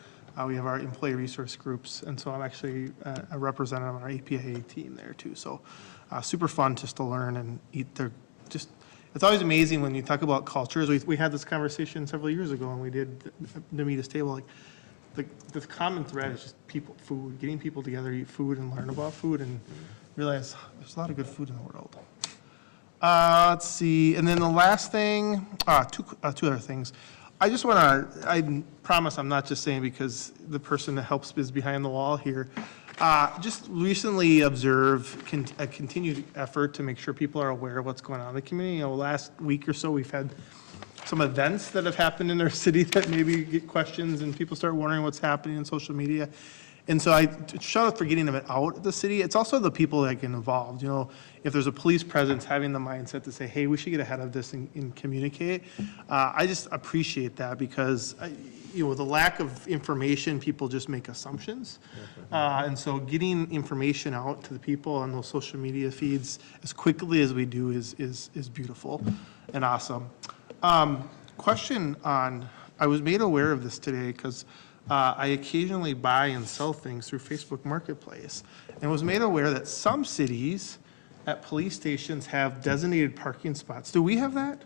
We have our employee resource groups, and so I'm actually a representative on our APIA team there too. So super fun just to learn and eat their just. It's always amazing when you talk about cultures. We had this conversation several years ago, and we did the Meet Us table. Like the common thread is just people, food, getting people together, eat food, and learn about food, and realize there's a lot of good food in the world. Let's see, and then the last thing, two other things. I just want to, I promise I'm not just saying because the person that helps is behind the wall here. Just recently observe a continued effort to make sure people are aware of what's going on in the community. You know, last week or so, we've had some events that have happened in our city that maybe get questions and people start wondering what's happening in social media. And so I shout out for getting them out of the city. It's also the people that get involved. You know, if there's a police presence, having the mindset to say, hey, we should get ahead of this and communicate. I just appreciate that because, you know, the lack of information, people just make assumptions. And so getting information out to the people on those social media feeds as quickly as we do is beautiful and awesome. Question on, I was made aware of this today because I occasionally buy and sell things through Facebook Marketplace, and was made aware that some cities at police stations have designated parking spots. Do we have that?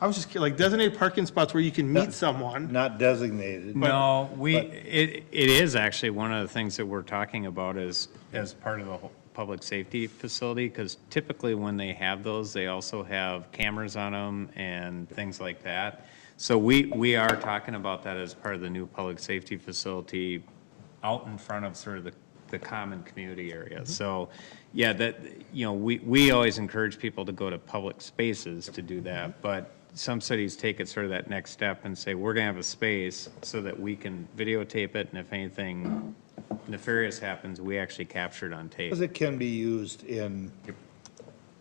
I was just like designated parking spots where you can meet someone. Not designated. No, it is actually one of the things that we're talking about as part of the whole public safety facility, because typically when they have those, they also have cameras on them and things like that. So we are talking about that as part of the new public safety facility out in front of sort of the common community area. So, yeah, that, you know, we always encourage people to go to public spaces to do that, but some cities take it sort of that next step and say, we're gonna have a space so that we can videotape it, and if anything nefarious happens, we actually capture it on tape. Because it can be used in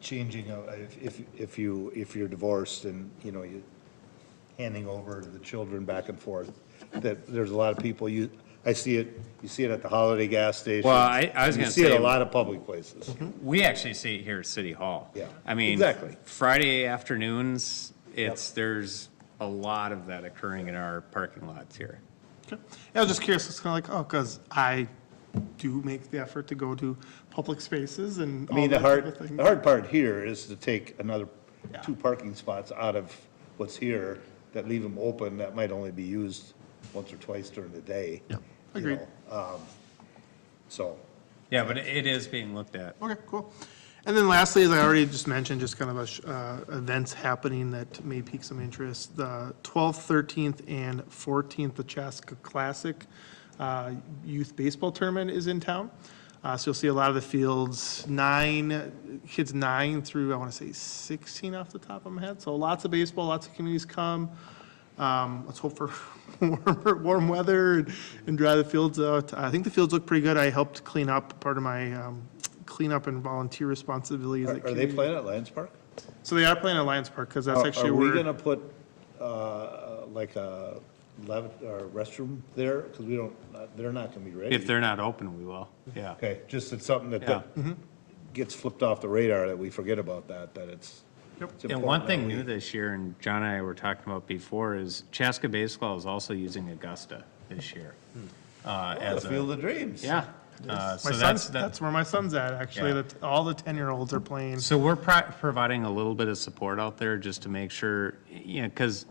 changing, if you're divorced and, you know, you handing over to the children back and forth, that there's a lot of people, I see it, you see it at the Holiday gas station. Well, I was gonna You see it say- at a lot of public places. We actually see it here at City Hall. Yeah, I mean, exactly. Friday afternoons, there's a lot of that occurring in our parking lots here. Okay. I was just curious, it's kind of like, oh, because I do make the effort to go to public spaces and I all mean, the that type of hard, thing. the hard part here is to take another 2 parking spots out of what's here that leave them open, that might only be used once or twice during the day. Yep, you agreed. know, So, Yeah, but it is being looked at. Okay, cool. And then lastly, as I already just mentioned, just kind of events happening that may pique some interest. The 12th, 13th, and 14th, the Chaska Classic Youth Baseball Tournament is in town. So you'll see a lot of the fields, kids 9 through, I want to say 16 off the top of my head. So lots of baseball, lots of communities come. Let's hope for warm weather and dry the fields out. I think the fields look pretty good. I helped clean up, part of my cleanup and volunteer responsibilities. are they playing at Lions Park? So they are playing at Lions Park, because that's actually Are we where, gonna put, like a or restroom there? Because we don't, they're not gonna be ready. If they're not open, we will, yeah. Okay, just it's something that Yeah. gets flipped off the radar, that we forget about that it's. it's And important one that thing we- new this year, and John and I were talking about before, is Chaska Baseball is also using Augusta this year. The As a, Field of Dreams. yeah, So My son's, that's where my son's at, actually. Yeah. All the 10-year-olds are playing. So we're providing a little bit of support out there just to make sure, because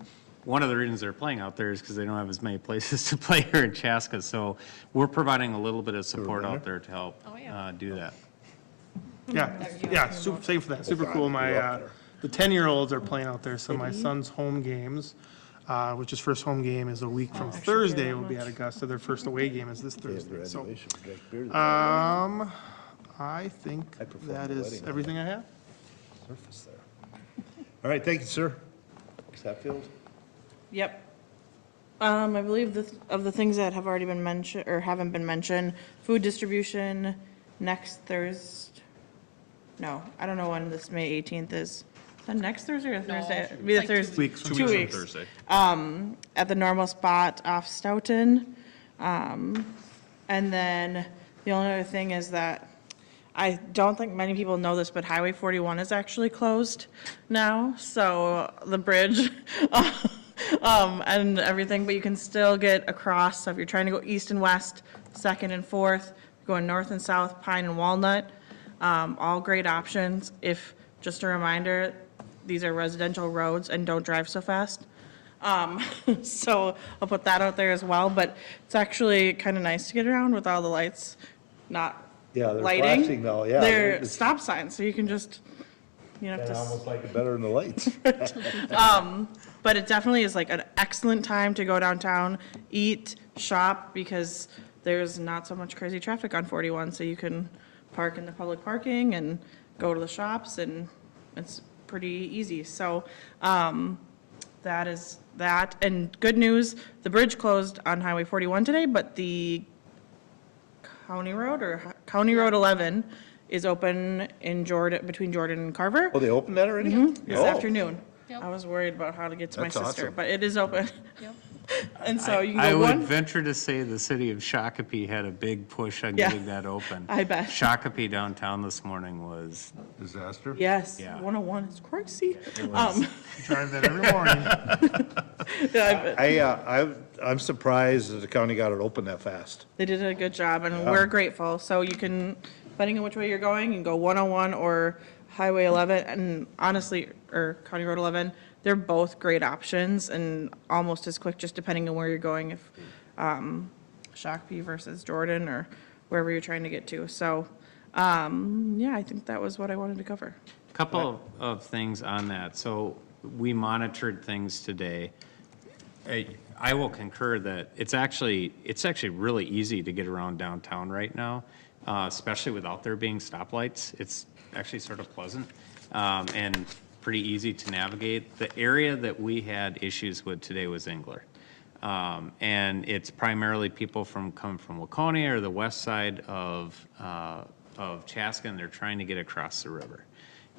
one of the reasons they're playing out there is because they don't have as many places to play here in Chaska. So we're providing a little bit of support out there to help do that. Yeah, super, same for that, super cool. The 10-year-olds are playing out there, so my son's home games, which his first home game is a week from Thursday, will be at Augusta. Their first away game is this Thursday. So, I think that is everything I have. Surface there. All right, thank you, sir. Ms. Hatfield? Yep. I believe of the things that have already been mentioned, or haven't been mentioned, food distribution next Thursday. No, I don't know when this May 18th is. Is that next Thursday or Thursday? It'd be the like 2 Thursday. Weeks, 2 weeks from Thursday. At the normal spot off Stoughton. And then the only other thing is that I don't think many people know this, but Highway 41 is actually closed now. So the bridge and everything, but you can still get across. So if you're trying to go east and west, 2nd and 4th, going north and south, Pine and Walnut, all great options. Just a reminder, these are residential roads and don't drive so fast. So I'll put that out there as well, but it's actually kind of nice to get around with all the lights not Yeah, they're lighting. flashing now, yeah. They're stop signs, so you can just, you don't have I to. almost like it better than the lights. But it definitely is like an excellent time to go downtown, eat, shop, because there's not so much crazy traffic on 41, so you can park in the public parking and go to the shops, and it's pretty easy. So that is that. And good news, the bridge closed on Highway 41 today, but the County Road or County Road 11 is open in Jordan, between Jordan and Carver. Oh, they opened that already? This Oh. afternoon. Yep. I was worried about how to get to my That's sister, awesome. but it is open. Yep. And so you can I go would one, venture to say the city of Shakopee had a big push on Yeah. getting that open. I bet. Shakopee downtown this morning was, Disaster? yes, Yeah. 101 is crazy. Drive that every morning. Yeah, I bet. I'm surprised that the county got it open that fast. They did a good job, and we're grateful. So you can, depending on which way you're going, you can go 101 or Highway 11, and honestly, or County Road 11, they're both great options and almost as quick, just depending on where you're going, if Shakopee versus Jordan or wherever you're trying to get to. So, yeah, I think that was what I wanted to cover. couple of things on that. So we monitored things today. I will concur that it's actually really easy to get around downtown right now, especially without there being stoplights. It's actually sort of pleasant and pretty easy to navigate. The area that we had issues with today was Engler. And it's primarily people come from Waconia or the west side of Chaska, and they're trying to get across the river.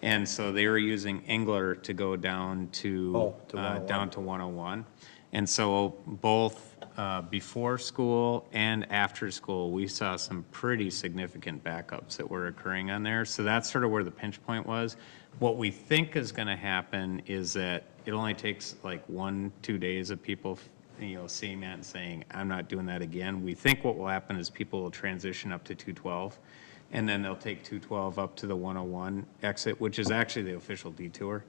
And so they were using Engler to go down to 101. And so both before school and after school, we saw some pretty significant backups that were occurring on there. So that's sort of where the pinch point was. What we think is going to happen is that it only takes like 1-2 days of people, seeing that and saying, I'm not doing that again. We think what will happen is people will transition up to 212, and then they'll take 212 up to the 101 exit, which is actually the official detour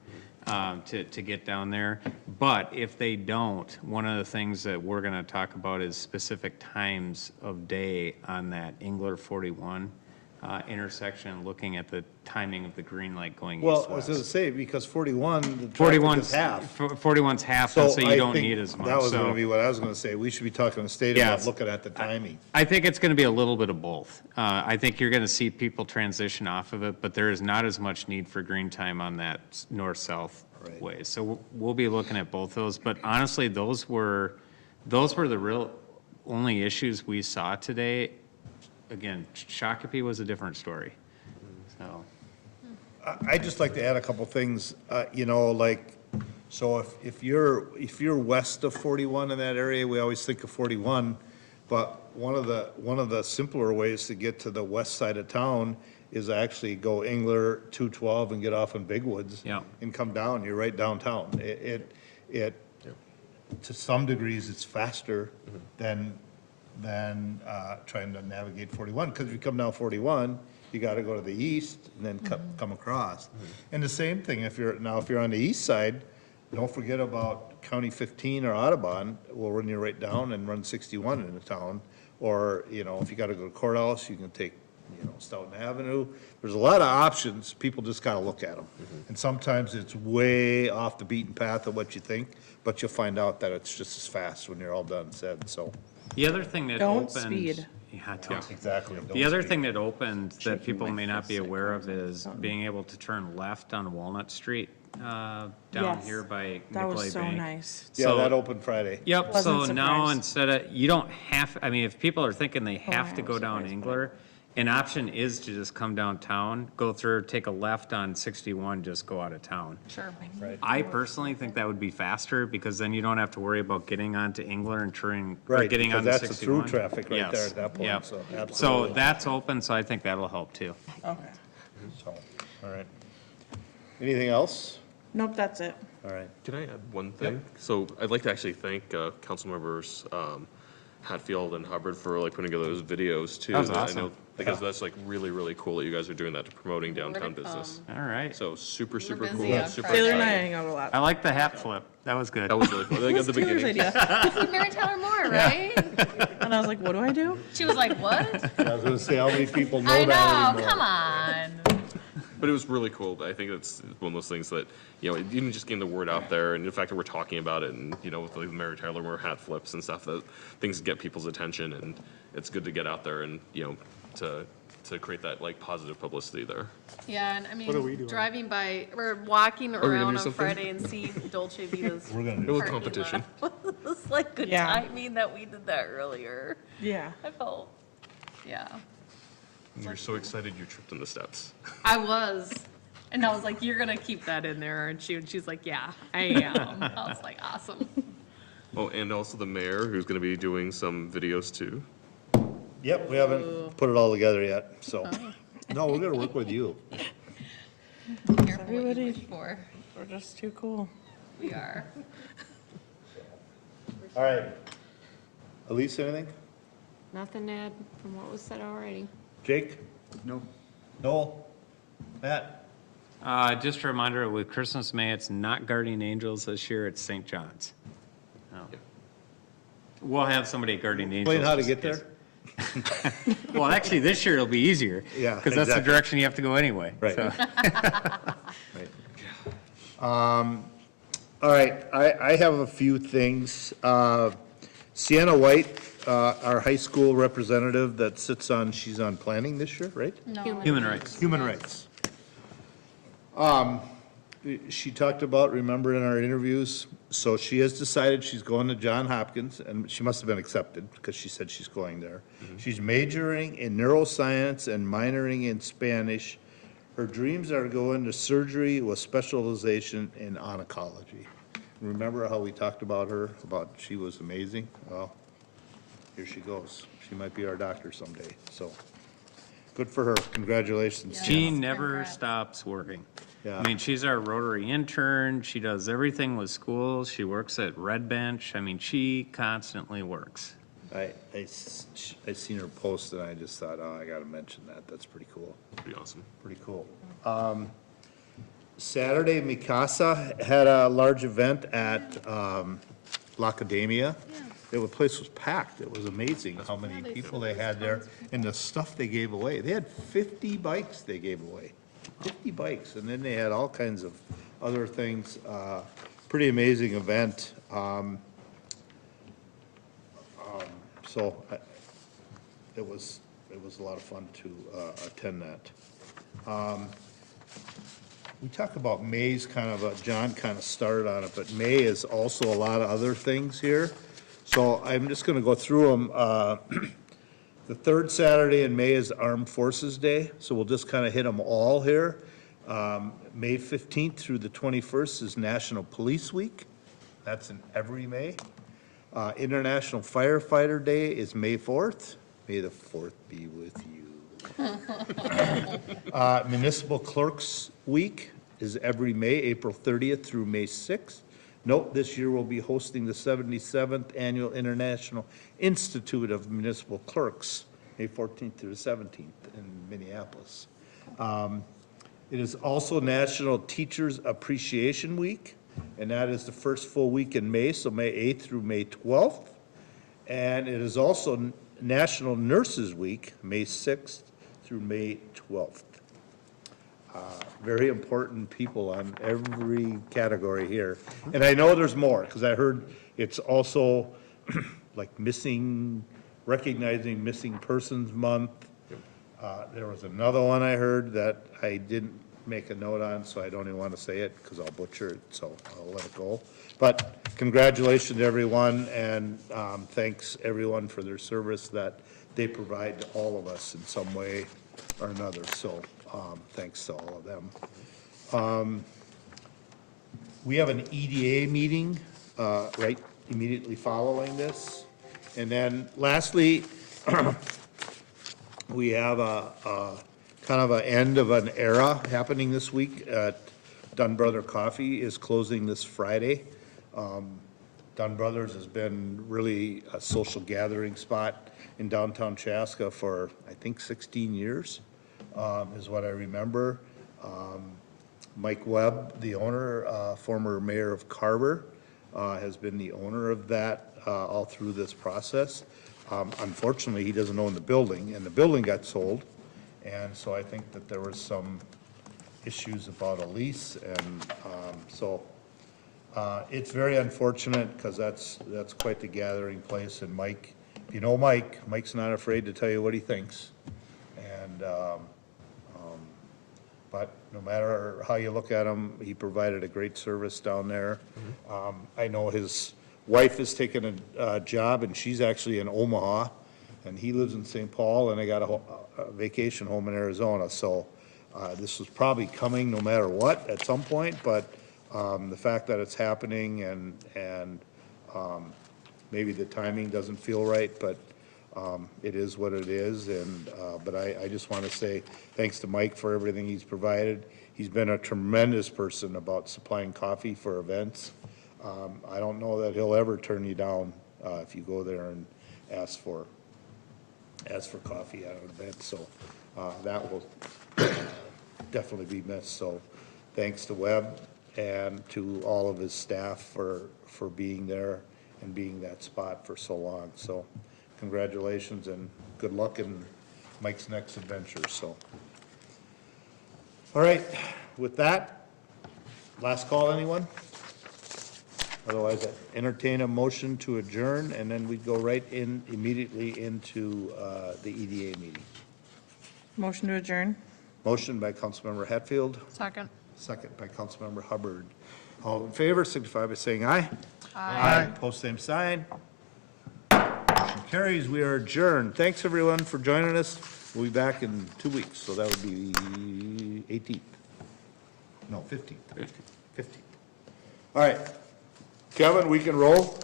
to get down there. But if they don't, one of the things that we're going to talk about is specific times of day on that Engler 41 intersection, looking at the timing of the green light going Well, I was east-west. going to say, because 41, the traffic is half. 41's half, and so you I don't think need as much. That was going So- to be what I was going to say. We should be talking to the state about Yes. looking at the timing. I think it's going to be a little bit of both. I think you're going to see people transition off of it, but there is not as much need for green time on that north-south Right. way. So we'll be looking at both those. But honestly, those were the real only issues we saw today. Again, Shakopee was a different story. So I'd just like to add a couple things, so if you're west of 41 in that area, we always think of 41, but one of the simpler ways to get to the west side of town is actually go Engler 212 and get off in Big Woods. Yeah. And come down, you're right downtown. To some degrees, it's faster than than trying to navigate 41. Because if you come down 41, you got to go to the east and then come across. And the same thing, if you're on the east side, don't forget about County 15 or Audubon will run you right down and run 61 into town. Or, you know, if you got to go to courthouse, you can take, you know, Stoughton Avenue. There's a lot of options. People just got to look at them. And sometimes it's way off the beaten path of what you think, but you'll find out that it's just as fast when you're all done said, so. The other thing that Don't opened. speed. Yeah, don't. Exactly. The other thing that opened that people may not be aware of is being able to turn left on Walnut Street, down Yes. here by That Nicolay was so Bank. nice. Yeah, So- that opened Friday. Yep, so Wasn't now surprised. instead of, you don't have, I mean, if people are thinking they Oh, have I to go was down surprised, Engler, an option is to just come downtown, go through, take a left on 61, just go out of town. Sure. I personally think that would be faster, because then you don't have to worry about getting onto Engler and turning, or Right, getting because onto that's the 61. through traffic right there Yes, at that point, yep. so So absolutely. that's open, so I think that'll help too. Okay. So, all right. Anything else? Nope, that's it. All right. Can I add one thing? So I'd like to actually thank council members Hatfield and Hubbard for like putting together those videos too. That was I awesome. know- Because that's like really, really cool that you guys are doing that to promoting downtown business. All right. So super, super busy cool, on super Friday. Taylor and I exciting. hang out a lot. I like the hat flip. That was good. That was really fun. Like at the Taylor's beginning. idea. Mary Tyler Moore, right? And I was like, what do I do? She was like, what? I was gonna say, how many people know I that know, anymore? come on. But it was really cool. I think it's one of those things that, you know, even just getting the word out there and the fact that we're talking about it and, you know, with like the Mary Tyler Moore hat flips and stuff, that things get people's attention and it's good to get out there and, you know, to create that like positive publicity there. Yeah, and I What are we mean, doing? driving by, or walking we gonna around do on something? Friday and see Dolce Vita's. We're gonna A do, little competition. It's like good Yeah. timing that we did that earlier. Yeah. I felt, yeah, You're so excited you tripped on the steps. I was. And I was like, you're gonna keep that in there, aren't you? And she's like, yeah, I am. I was like, awesome. Oh, and also the mayor, who's gonna be doing some videos too. yep, we haven't put it all together yet, so. No, we're gonna work with you. Careful what you Everybody- wish for. We're just too cool. We are. All right. Elise, anything? Nothing to add from what was said already. Jake? No. Noel? Matt? Just a reminder, with Christmas May, it's not Guardian Angels this year, it's St. John's. No. We'll have somebody at Guardian Angels. Explain how to just get in there? case. Well, actually, this year it'll be easier. Yeah, Because that's the exactly. direction you have to go anyway. Right. so. All right, I have a few things. Sienna White, our high school representative that sits on, she's on planning this year, right? No. Human rights. Human rights. She talked about, remember in our interviews, so she has decided she's going to Johns Hopkins, and she must have been accepted, because she said she's going there. She's majoring in neuroscience and minoring in Spanish. Her dreams are to go into surgery with specialization in oncology. Remember how we talked about her, about she was amazing? Well, here she goes. She might be our doctor someday, so, good for her, congratulations. She Yes, never congrats. stops working. Yeah. I mean, she's our Rotary intern, she does everything with schools, she works at Red Bench, I mean, she constantly works. I seen her post and I just thought, oh, I gotta mention that, that's pretty cool, Pretty awesome. pretty cool. Saturday, Mikasa had a large event at, La Academia. The place was packed, it was amazing how many people they had there and the stuff they gave away. They had 50 bikes they gave away, 50 bikes, and then they had all kinds of other things. Pretty amazing event. So it was a lot of fun to attend that. We talk about May's kind of, John kind of started on it, but May is also a lot of other things here. So I'm just gonna go through them. The third Saturday in May is Armed Forces Day, so we'll just kind of hit them all here. May 15th through the 21st is National Police Week. That's in every May. International Firefighter Day is May 4th. May the 4th be with you. Municipal Clerks Week is every May, April 30th through May 6th. Note, this year we'll be hosting the 77th Annual International Institute of Municipal Clerks, May 14th through the 17th in Minneapolis. It is also National Teachers Appreciation Week, and that is the first full week in May, so May 8th through May 12th. And it is also National Nurses Week, May 6th through May 12th. Very important people on every category here. And I know there's more, because I heard it's also like recognizing Missing Persons Month. There was another one I heard that I didn't make a note on, so I don't even want to say it, because I'll butcher it, so I'll let it go. But congratulations to everyone, and thanks everyone for their service that they provide to all of us in some way or another, so thanks to all of them. We have an EDA meeting right immediately following this. And then lastly, we have a kind of an end of an era happening this week. Dunn Brother Coffee is closing this Friday. Dunn Brothers has been really a social gathering spot in downtown Chaska for, I think, 16 years, is what I remember. Mike Webb, the owner, former mayor of Carver, has been the owner of that all through this process. Unfortunately, he doesn't own the building, and the building got sold. And so I think that there was some issues about a lease, and so it's very unfortunate, because that's quite the gathering place. And Mike, if you know Mike, Mike's not afraid to tell you what he thinks. And but no matter how you look at him, he provided a great service down there. I know his wife has taken a job, and she's actually in Omaha, and he lives in St. Paul, and they got a vacation home in Arizona. So this was probably coming no matter what at some point, but the fact that it's happening, and maybe the timing doesn't feel right, but it is what it is. And but I just want to say thanks to Mike for everything he's provided. He's been a tremendous person about supplying coffee for events. I don't know that he'll ever turn you down if you go there and ask for coffee at an event. So that will definitely be missed. So thanks to Webb and to all of his staff for being there and being that spot for so long. So congratulations and good luck in Mike's next adventure. So, all right, with that, last call, anyone? Otherwise, I entertain a motion to adjourn, and then we'd go right in immediately into the EDA meeting. Motion to adjourn. Motion by Councilmember Hatfield, Second. second by Councilmember Hubbard. All in favor, signify by saying aye. Aye. Post same sign. Motion carries. We are adjourned. Thanks, everyone, for joining us. We'll be back in 2 weeks, so that would be 18th. No, 15th. 15th. All right. Kevin, we can roll?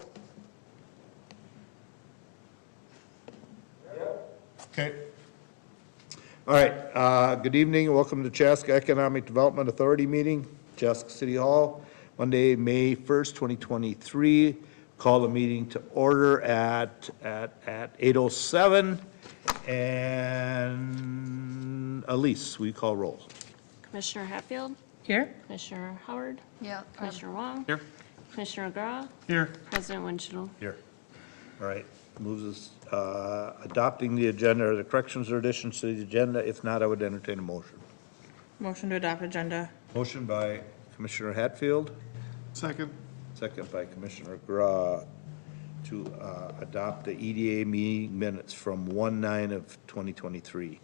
Okay. All right, good evening, and welcome to Chaska Economic Development Authority meeting, Chaska City Hall, Monday, May 1st, 2023. Call the meeting to order at 8:07, and Elise, we call roll. Commissioner Hatfield, Here? Commissioner Howard, Yeah. Commissioner Wong. Here. Commissioner McGraw, Here. President Winchell. Here. All right, moves us, adopting the agenda, or the corrections or additions to the agenda. If not, I would entertain a motion. Motion to adopt agenda. Motion by Commissioner Hatfield, Second. second by Commissioner McGraw, to adopt the EDA meeting minutes from 1/9 of 2023.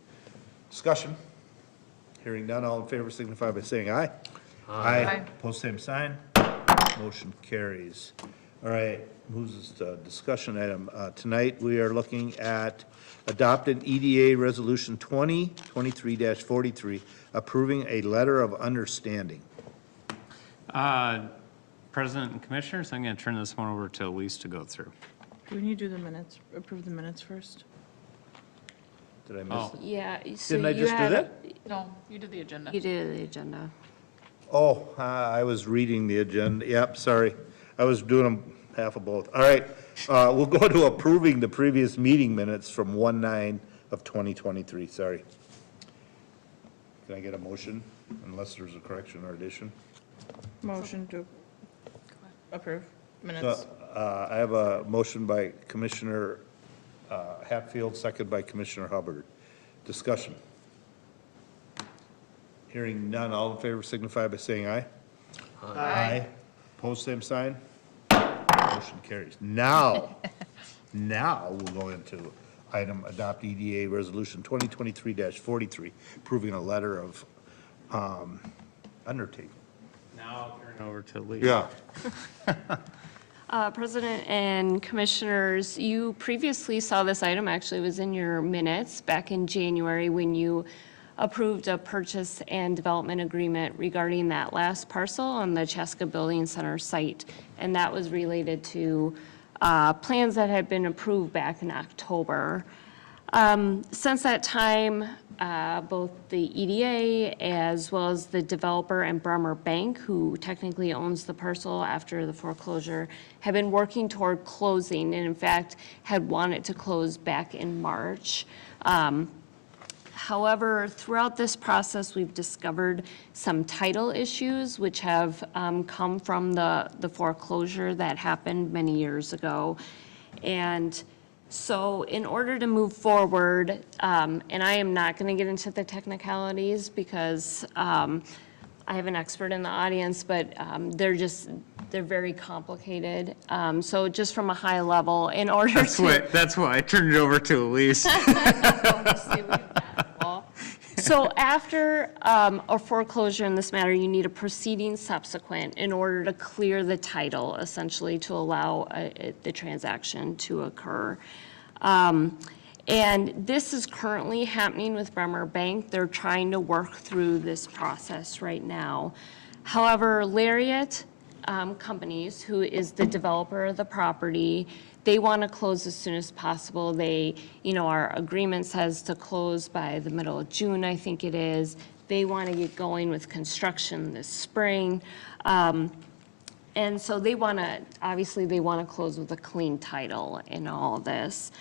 Discussion. Hearing none, all in favor signify by saying aye. Aye. Post same sign. Motion carries. All right, moves us to discussion item. Tonight, we are looking at adopted EDA Resolution 2023-43, approving a letter of understanding. President and Commissioners, I'm going to turn this one over to Elise to go through. Do we need to do the minutes, approve the minutes first? Did I miss it? Yeah, so Didn't I you just do had, that? No, you did the agenda. you did the agenda. Oh, I was reading the agenda. Yep, sorry. I was doing them half of both. All right, we'll go to approving the previous meeting minutes from 1/9 of 2023, sorry. Can I get a motion, unless there's a correction or addition? Motion to approve So, minutes. I have a motion by Commissioner Hatfield, second by Commissioner Hubbard. Discussion. Hearing none, all in favor signify by saying aye. Aye. Opposed, same sign. Motion carries. Now we'll go into item adopt EDA Resolution 2023-43, approving a letter of undertaking. Now I'll turn over to Lee. Yeah. President and Commissioners, you previously saw this item, actually it was in your minutes back in January when you approved a purchase and development agreement regarding that last parcel on the Chaska Building Center site. And that was related to plans that had been approved back in October. Since that time, both the EDA as well as the developer and Bremer Bank, who technically owns the parcel after the foreclosure, have been working toward closing, and in fact had wanted to close back in March. However, throughout this process, we've discovered some title issues which have come from the foreclosure that happened many years ago. And so in order to move forward, and I am not going to get into the technicalities because I have an expert in the audience, but they're very complicated. So just from a high level, in order That's why I turned it over to Elise. So after a foreclosure in this matter, you need a proceeding subsequent in order to clear the title, essentially to allow the transaction to occur. And this is currently happening with Bremer Bank. They're trying to work through this process right now. However, Lariat Companies, who is the developer of the property, they want to close as soon as possible. They, our agreement says to close by the middle of June, I think it is. They want to get going with construction this spring. And so obviously they want to close with a clean title in all of this.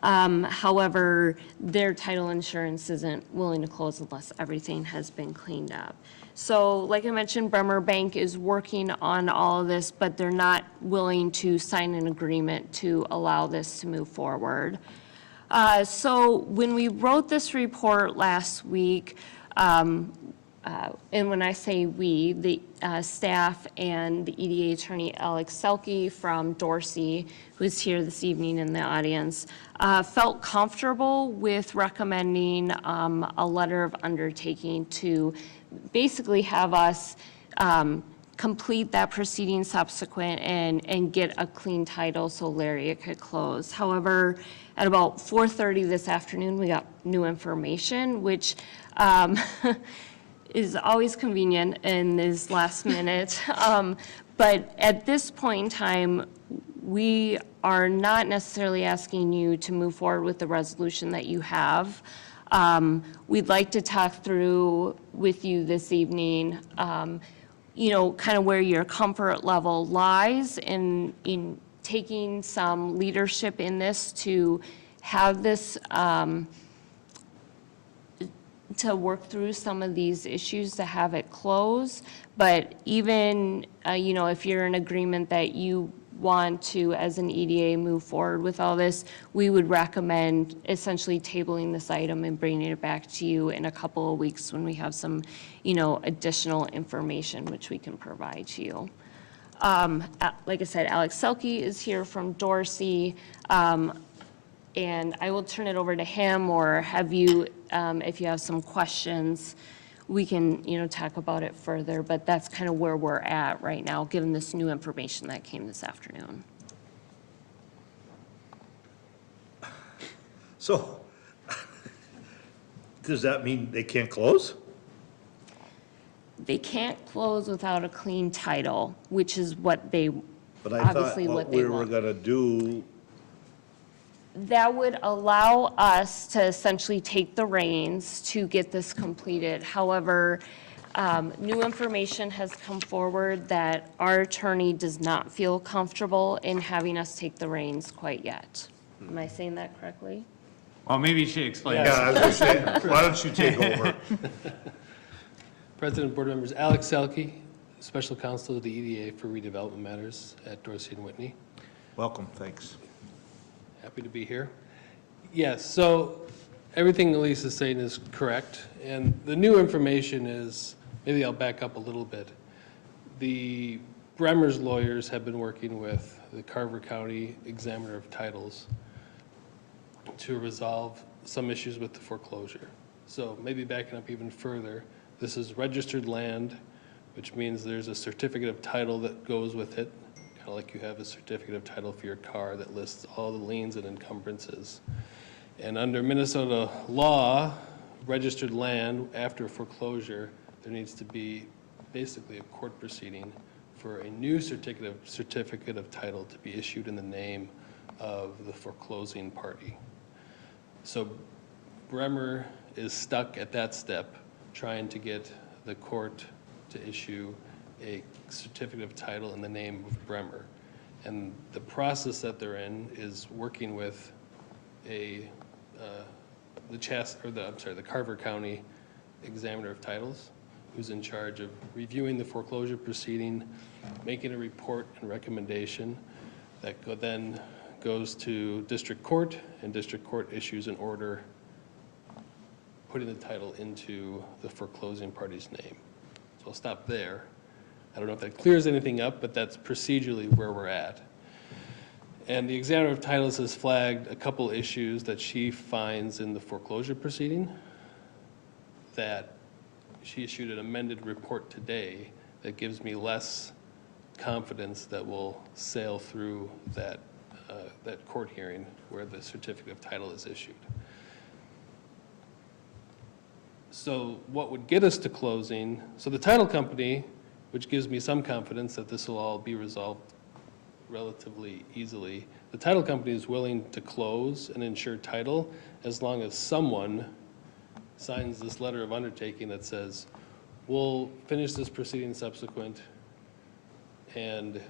However, their title insurance isn't willing to close unless everything has been cleaned up. So like I mentioned, Bremer Bank is working on all of this, but they're not willing to sign an agreement to allow this to move forward. So when we wrote this report last week, and when I say we, the staff and the EDA attorney Alex Selke from Dorsey, who's here this evening in the audience, felt comfortable with recommending a letter of undertaking to basically have us complete that proceeding subsequent and get a clean title so Lariat could close. However, at about 4:30 this afternoon, we got new information, which is always convenient and is last minute. But at this point in time, we are not necessarily asking you to move forward with the resolution that you have. We'd like to talk through with you this evening, kind of where your comfort level lies in taking some leadership in this to have this, to work through some of these issues to have it close. But even, if you're in agreement that you want to, as an EDA, move forward with all this, we would recommend essentially tabling this item and bringing it back to you in a couple of weeks when we have some, additional information which we can provide to you. Like I said, Alex Selke is here from Dorsey, and I will turn it over to him, or have you, if you have some questions, we can, talk about it further, but that's kind of where we're at right now, given this new information that came this afternoon. So, does that mean they can't close? They can't close without a clean title, which is what they, But I thought obviously what what we they were want. gonna do, That would allow us to essentially take the reins to get this completed. However, New information has come forward that our attorney does not feel comfortable in having us take the reins quite yet. Am I saying that correctly? Well, maybe she explained. Yeah, I was gonna say, why don't you take over? President, board members, Alex Selke, Special Counsel to the EDA for Redevelopment Matters at Dorsey and Whitney. Welcome, thanks. Happy to be here. Yes, so everything Elise is saying is correct, and the new information is, maybe I'll back up a little bit. The Bremer's lawyers have been working with the Carver County Examiner of Titles to resolve some issues with the foreclosure. So maybe backing up even further, this is registered land, which means there's a certificate of title that goes with it, kind of like you have a certificate of title for your car that lists all the liens and encumbrances. And under Minnesota law, registered land after foreclosure, there needs to be basically a court proceeding for a new certificate of title to be issued in the name of the foreclosing party. So Bremer is stuck at that step, trying to get the court to issue a certificate of title in the name of Bremer. And the process that they're in is working with the Carver County Examiner of Titles, who's in charge of reviewing the foreclosure proceeding, making a report and recommendation that then goes to district court, and district court issues an order putting the title into the foreclosing party's name. So I'll stop there. I don't know if that clears anything up, but that's procedurally where we're at. And the Examiner of Titles has flagged a couple issues that she finds in the foreclosure proceeding that she issued an amended report today that gives me less confidence that we'll sail through that court hearing where the certificate of title is issued. So what would get us to closing, so the title company, which gives me some confidence that this will all be resolved relatively easily, the title company is willing to close and ensure title as long as someone signs this letter of undertaking that says, we'll finish this proceeding subsequent, and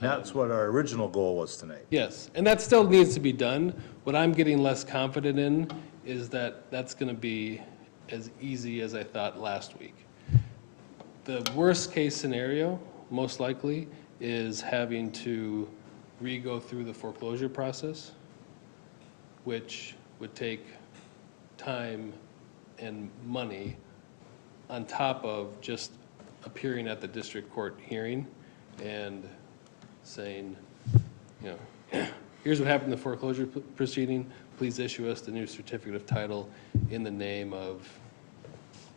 That's what our original goal was tonight. yes, and that still needs to be done. What I'm getting less confident in is that that's going to be as easy as I thought last week. The worst-case scenario, most likely, is having to re-go through the foreclosure process, which would take time and money on top of just appearing at the district court hearing and saying, you know, here's what happened in the foreclosure proceeding, please issue us the new certificate of title in the name of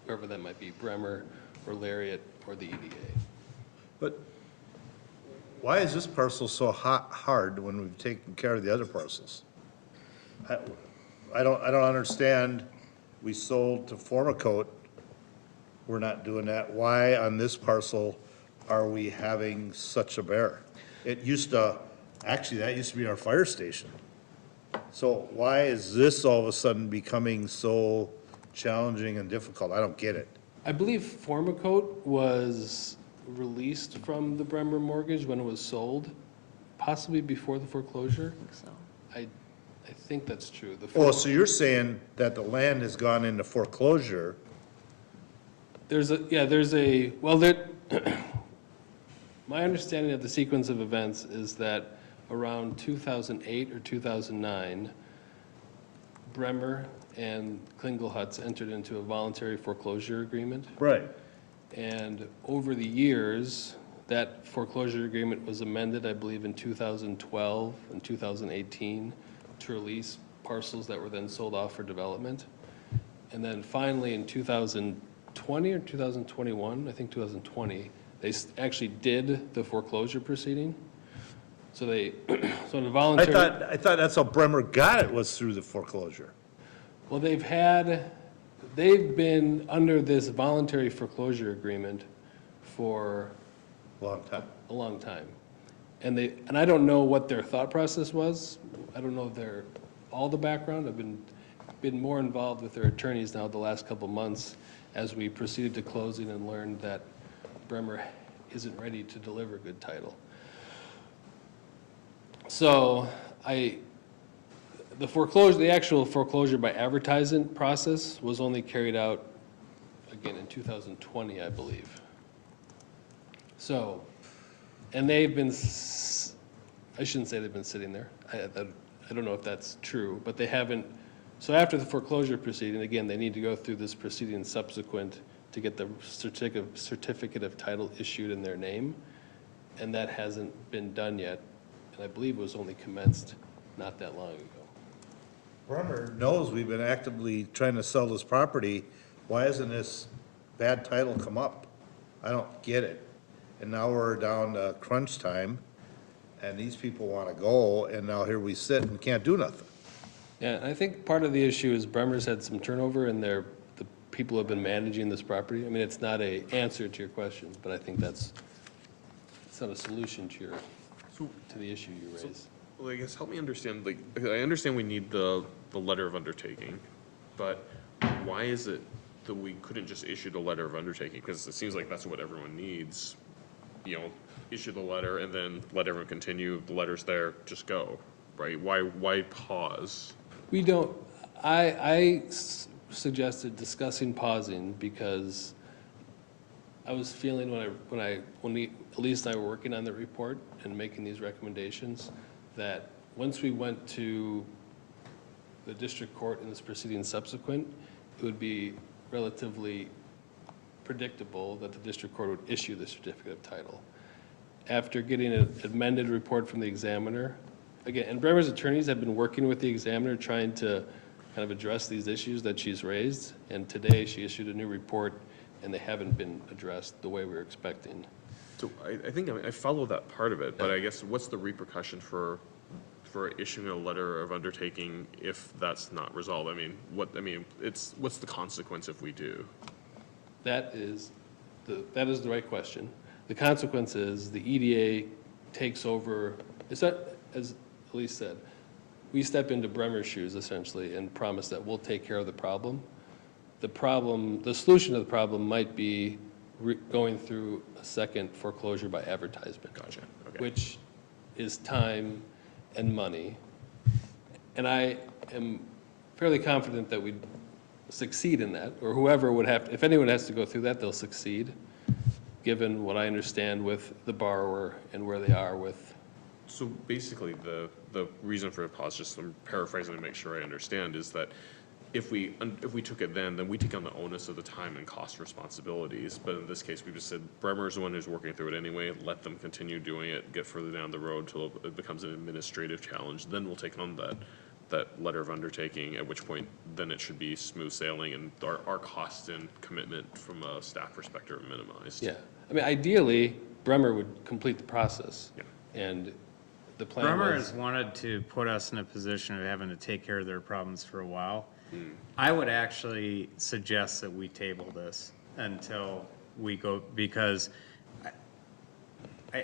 whoever that might be, Bremer or Lariat or the EDA. But why is this parcel so hard when we've taken care of the other parcels? I don't understand. We sold to Formicote. We're not doing that. Why on this parcel are we having such a bear? It used to, actually, that used to be our fire station. So why is this all of a sudden becoming so challenging and difficult? I don't get it. I believe Formicote was released from the Bremer mortgage when it was sold, possibly before the foreclosure. So, I think that's true. Oh, so you're saying that the land has gone into foreclosure? My understanding of the sequence of events is that around 2008 or 2009, Bremer and Klingelhutz entered into a voluntary foreclosure agreement. Right. And over the years, that foreclosure agreement was amended, I believe, in 2012 and 2018 to release parcels that were then sold off for development. And then finally in 2020 or 2021, I think 2020, they actually did the foreclosure proceeding. So they, so in a voluntary. I thought that's how Bremer got it, was through the foreclosure. Well, they've been under this voluntary foreclosure agreement for Long time. a long time. And I don't know what their thought process was. I don't know all the background. I've been more involved with their attorneys now the last couple months. as we proceeded to closing and learned that Bremer isn't ready to deliver good title. So the actual foreclosure by advertising process was only carried out, again, in 2020, I believe. So, and they've been, I shouldn't say they've been sitting there. I don't know if that's true, but they haven't. So after the foreclosure proceeding, again, they need to go through this proceeding subsequent to get the certificate of title issued in their name, and that hasn't been done yet, and I believe it was only commenced not that long ago. Bremer knows we've been actively trying to sell this property. Why hasn't this bad title come up? I don't get it. And now we're down to crunch time, and these people want to go, and now here we sit and can't do nothing. Yeah, and I think part of the issue is Bremer's had some turnover in the people who have been managing this property. I mean, it's not an answer to your question, but I think it's not a solution to the issue you raised. Well, I guess help me understand, like, I understand we need the letter of undertaking, but why is it that we couldn't just issue the letter of undertaking? Because it seems like that's what everyone needs, you know, issue the letter and then let everyone continue, the letter's there, just go, right? Why pause? We don't, I suggested discussing pausing because I was feeling when Elise and I were working on the report and making these recommendations, that once we went to the district court in this proceeding subsequent, it would be relatively predictable that the district court would issue the certificate of title. After getting an amended report from the examiner, again, and Bremer's attorneys have been working with the examiner trying to kind of address these issues that she's raised, and today she issued a new report and they haven't been addressed the way we were expecting. So I think I follow that part of it, but I guess what's the repercussion for issuing a letter of undertaking if that's not resolved? I mean, what's the consequence if we do? That is the right question. The consequence is the EDA takes over. It's not, as Elise said, we step into Bremer's shoes essentially and promise that we'll take care of the problem. The solution to the problem might be going through a second foreclosure by advertisement. Gotcha. Okay. Which is time and money. And I am fairly confident that we'd succeed in that, or whoever would have, if anyone has to go through that, they'll succeed, given what I understand with the borrower and where they are with. So basically, the reason for a pause, just I'm paraphrasing to make sure I understand, is that if we took it then we take on the onus of the time and cost responsibilities. But in this case, we just said Bremer's the one who's working through it anyway. Let them continue doing it, get further down the road till it becomes an administrative challenge. Then we'll take on that letter of undertaking, at which point then it should be smooth sailing and our cost and commitment from a staff perspective are minimized. Yeah, I mean, ideally, Bremer would complete the process. Yeah. And the plan Bremer was. has wanted to put us in a position of having to take care of their problems for a while. I would actually suggest that we table this until we go, because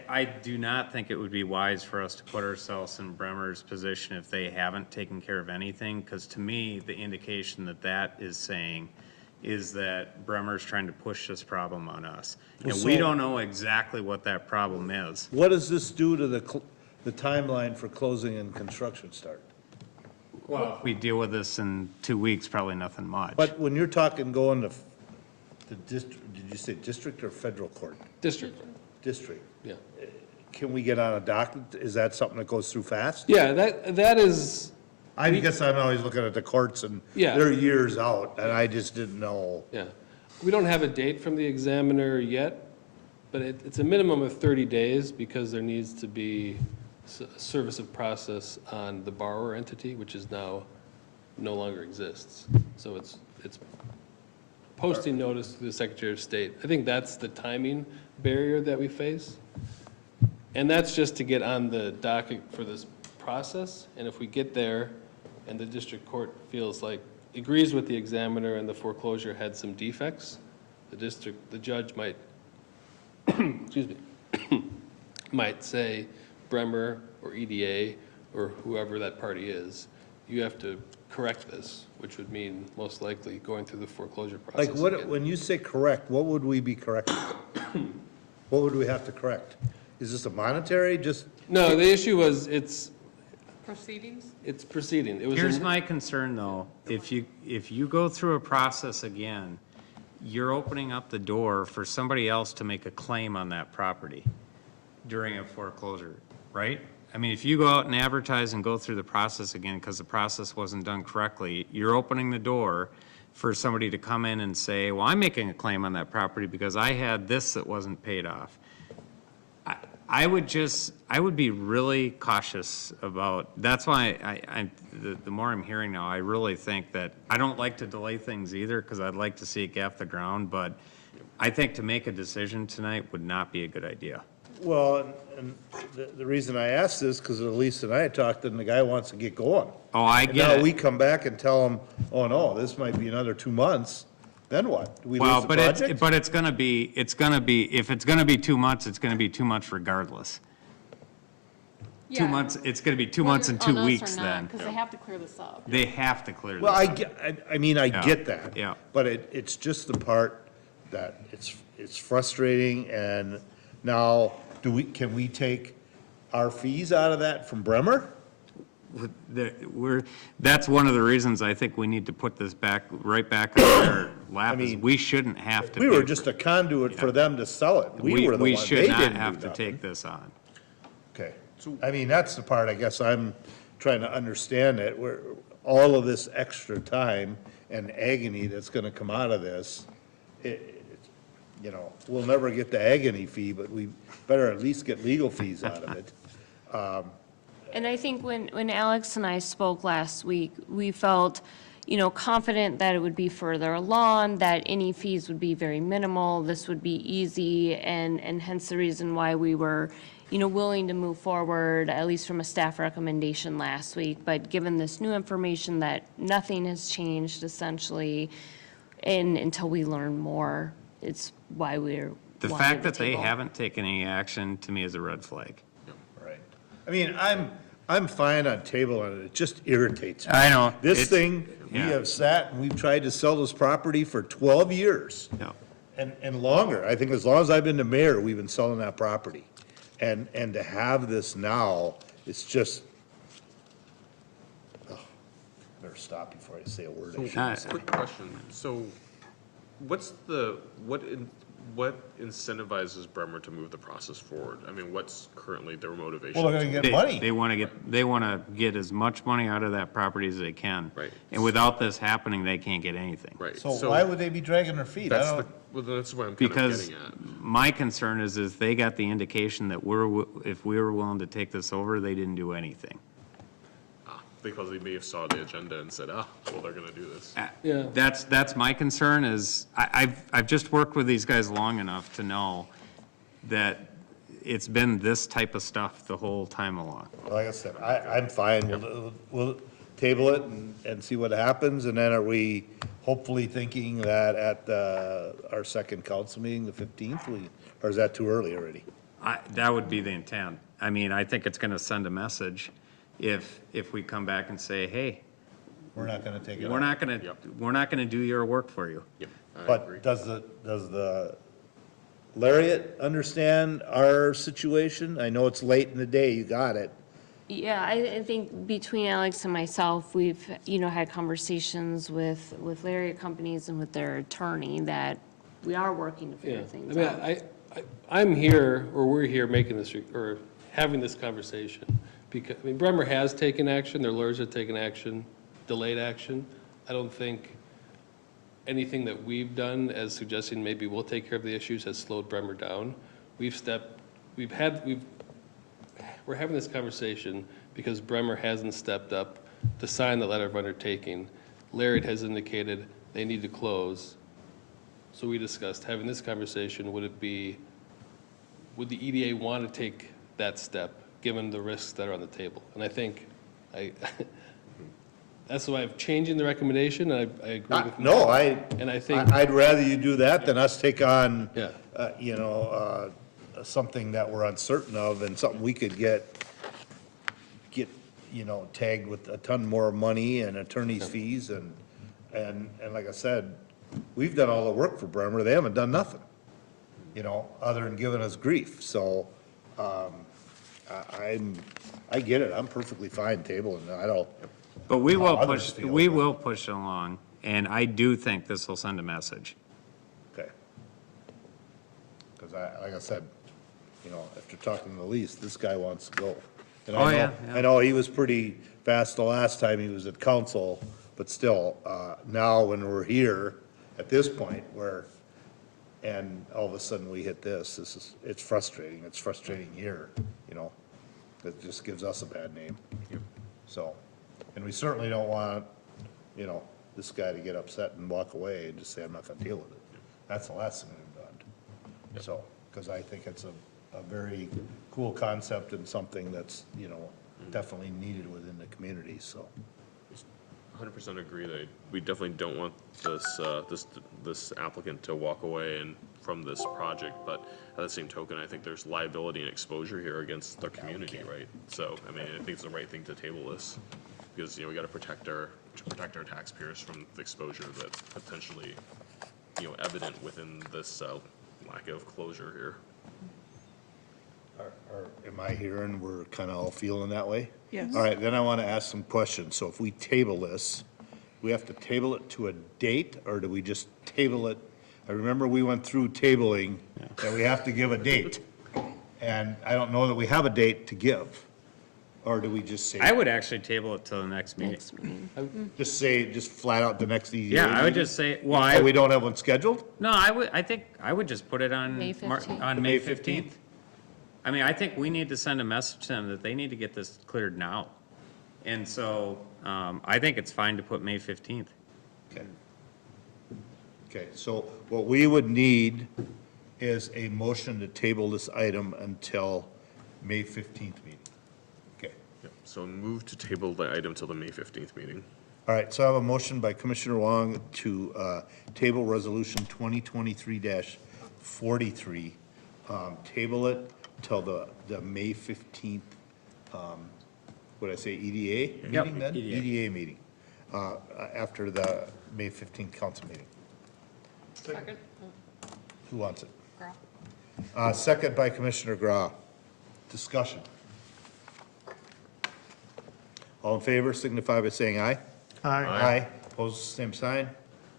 I do not think it would be wise for us to put ourselves in Bremer's position if they haven't taken care of anything, because to me, the indication that is saying is that Bremer's trying to push this problem on us. And we don't know exactly what that problem is. What does this do to the timeline for closing and construction start? Well, if we deal with this in 2 weeks, probably nothing much. But when you're talking going to the district, did you say district or federal court? District, District. yeah. Can we get on a docket? Is that something that goes through fast? Yeah, that is, I guess I'm always looking at the courts and Yeah. they're years out, and I just didn't know. yeah. We don't have a date from the examiner yet, but it's a minimum of 30 days because there needs to be a service of process on the borrower entity, which is now no longer exists. So it's posting notice to the Secretary of State. I think that's the timing barrier that we face. And that's just to get on the docket for this process. And if we get there and the district court feels like, agrees with the examiner and the foreclosure had some defects, the judge might, excuse me, might say, Bremer or EDA or whoever that party is, you have to correct this, which would mean most likely going through the foreclosure Like, process what, again. when you say correct, what would we be correcting? What would we have to correct? Is this a monetary, just, No, the issue was, it's Proceedings? proceeding. It was Here's a- my concern, though. If you go through a process again, you're opening up the door for somebody else to make a claim on that property during a foreclosure, right? I mean, if you go out and advertise and go through the process again because the process wasn't done correctly, you're opening the door for somebody to come in and say, well, I'm making a claim on that property because I had this that wasn't paid off. I would be really cautious about, that's why the more I'm hearing now, I really think that, I don't like to delay things either, because I'd like to see it get off the ground, but I think to make a decision tonight would not be a good idea. well, and the reason I asked this, because Elise and I had talked, and the guy wants to get going. Oh, I And get now it. we come back and tell him, oh, no, this might be another 2 months, then what? Do we Well, lose the project? but it's gonna be, if it's gonna be 2 months, it's gonna be 2 months regardless. 2 months, it's gonna be 2 months and 2 weeks then. Because they have to clear this up. They have to clear this Well, up. I mean, I get that. yeah. But it's just the part that it's frustrating, and now, can we take our fees out of that from Bremer? That's one of the reasons I think we need to put this right back on their lap, is mean, we shouldn't have to. We were pay just for a conduit for them to sell it. We were the We one, should they not didn't have do to nothing. take this on. Okay, I mean, that's the part I guess I'm trying to understand, it, where all of this extra time and agony that's gonna come out of this, you know, we'll never get the agony fee, but we better at least get legal fees out of it. And I think when Alex and I spoke last week, we felt, confident that it would be further along, that any fees would be very minimal, this would be easy, and hence the reason why we were, willing to move forward, at least from a staff recommendation last week. But given this new information that nothing has changed essentially, and until we learn more, it's why we're The wanting fact to that they table. haven't taken any action, to me, is a red flag. Right. I mean, I'm fine on tabling it, it just irritates me. I know. This It's- thing, we yeah. have sat and we've tried to sell this property for 12 years. Yeah. And longer. I think as long as I've been the mayor, we've been selling that property. And to have this now, it's just, better stop before I say a word I shouldn't say. Quick question. So what incentivizes Bremer to move the process forward? I mean, what's currently their motivation? Well, they're gonna get money. They want to get as much money out of that property as they can. Right. And without this happening, they can't get anything. Right. So why would they be dragging their feet? I That's don't, well, that's what I'm kind of Because getting at. my concern is they got the indication that if we were willing to take this over, they didn't do anything. Because they may have saw the agenda and said, well, they're gonna do this. Yeah. That's my concern, is I've just worked with these guys long enough to know that it's been this type of stuff the whole time along. like I said, I'm fine. We'll table it and see what happens. And then are we hopefully thinking that at our second council meeting, the 15th, or is that too early already? That would be the intent. I mean, I think it's going to send a message if we come back and say, hey, We're not gonna take it we're off. not gonna do your work for you. Yep, I agree. But does the Lariat understand our situation? I know it's late in the day, you got it. Yeah, I think between Alex and myself, we've, had conversations with Lariat companies and with their attorney that we are working to Yeah, figure things I mean, out. I'm here, or we're here making this, or having this conversation, because, Bremer has taken action, their lawyers have taken action, delayed action. I don't think anything that we've done as suggesting maybe we'll take care of the issues has slowed Bremer down. We're having this conversation because Bremer hasn't stepped up to sign the letter of undertaking. Lariat has indicated they need to close. So we discussed having this conversation, would the EDA want to take that step, given the risks that are on the table? And I think, that's why I'm changing the recommendation, and I agree with. No, And I think, I'd rather you do that than us take on, Yeah. something that we're uncertain of and something we could get you know, tagged with a ton more money and attorney's fees and like I said, we've done all the work for Bremer, they haven't done nothing, you know, other than giving us grief, so, I get it, I'm perfectly fine tabling, I don't, But we will others push, feel, we but- will push it along, and I do think this will send a message. okay. Because like I said, you know, after talking to the lease, this guy wants to go. And I Oh, know- yeah, yeah. I know he was pretty fast the last time he was at council, but still, now when we're here, at this point, where, and all of a sudden we hit this is, it's frustrating here, you know? It just gives us a bad name. So, and we certainly don't want, you know, this guy to get upset and walk away and just say, I'm not gonna deal with it. That's the last thing we've done. So, because I think it's a very cool concept and something that's, you know, definitely needed within the community, so. 100% agree that we definitely don't want this applicant to walk away from this project, but at the same token, I think there's liability and exposure here against the community, right? So, I mean, I think it's the right thing to table this, because, you know, we gotta protect our taxpayers from the exposure that's potentially, you know, evident within this, lack of closure here. Am I hearing we're kind of all feeling that way? Yes. All right, then I want to ask some questions. So if we table this, we have to table it to a date, or do we just table it? I remember we went through tabling, that we have to give a date. And I don't know that we have a date to give. Or do we just say, I would actually table it till the next meeting. Next meeting. just flat out the next EDA? Yeah, I would meeting? just say, well, Oh, we I, don't have one scheduled? no, I think I would just put it on. May Mar- 15th. On May 15th. I mean, I think we need to send a message to them that they need to get this cleared now. And so, I think it's fine to put May 15th. Okay. Okay, so what we would need is a motion to table this item until May 15th meeting. Okay. Yep. So move to table the item till the May 15th meeting. All right, so I have a motion by Commissioner Wong to table Resolution 2023-43. Table it till the May 15th, what'd I say, EDA Yep, meeting then? EDA. EDA meeting, after the May 15th council meeting. Second. Who wants it? Second by Commissioner Gra. Discussion. All in favor signify by saying aye. Aye. Aye. Opposed, same sign.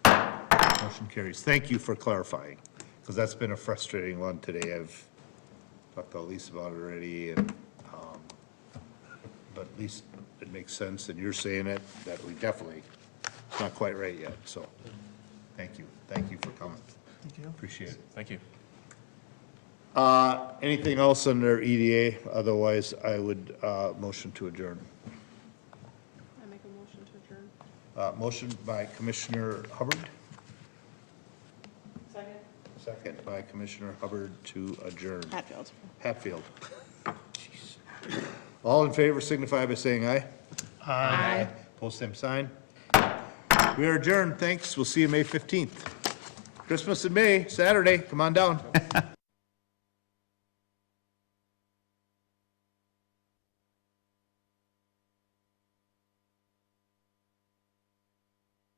Motion carries. Thank you for clarifying, because that's been a frustrating one today. I've talked to Elise about it already, and, but at least it makes sense, and you're saying it, that we definitely, it's not quite right yet, so, thank you. Thank you for coming. Thank you. Appreciate it. Thank you. Anything else under EDA? Otherwise, I would, motion to adjourn. I make a motion to adjourn. Motion by Commissioner Hubbard, Second. second by Commissioner Hubbard to adjourn. Hatfield. Hatfield. Jeez. All in favor signify by saying aye. Aye. Post same sign. We are adjourned. Thanks. We'll see you May 15th. Christmas in May, Saturday. Come on down.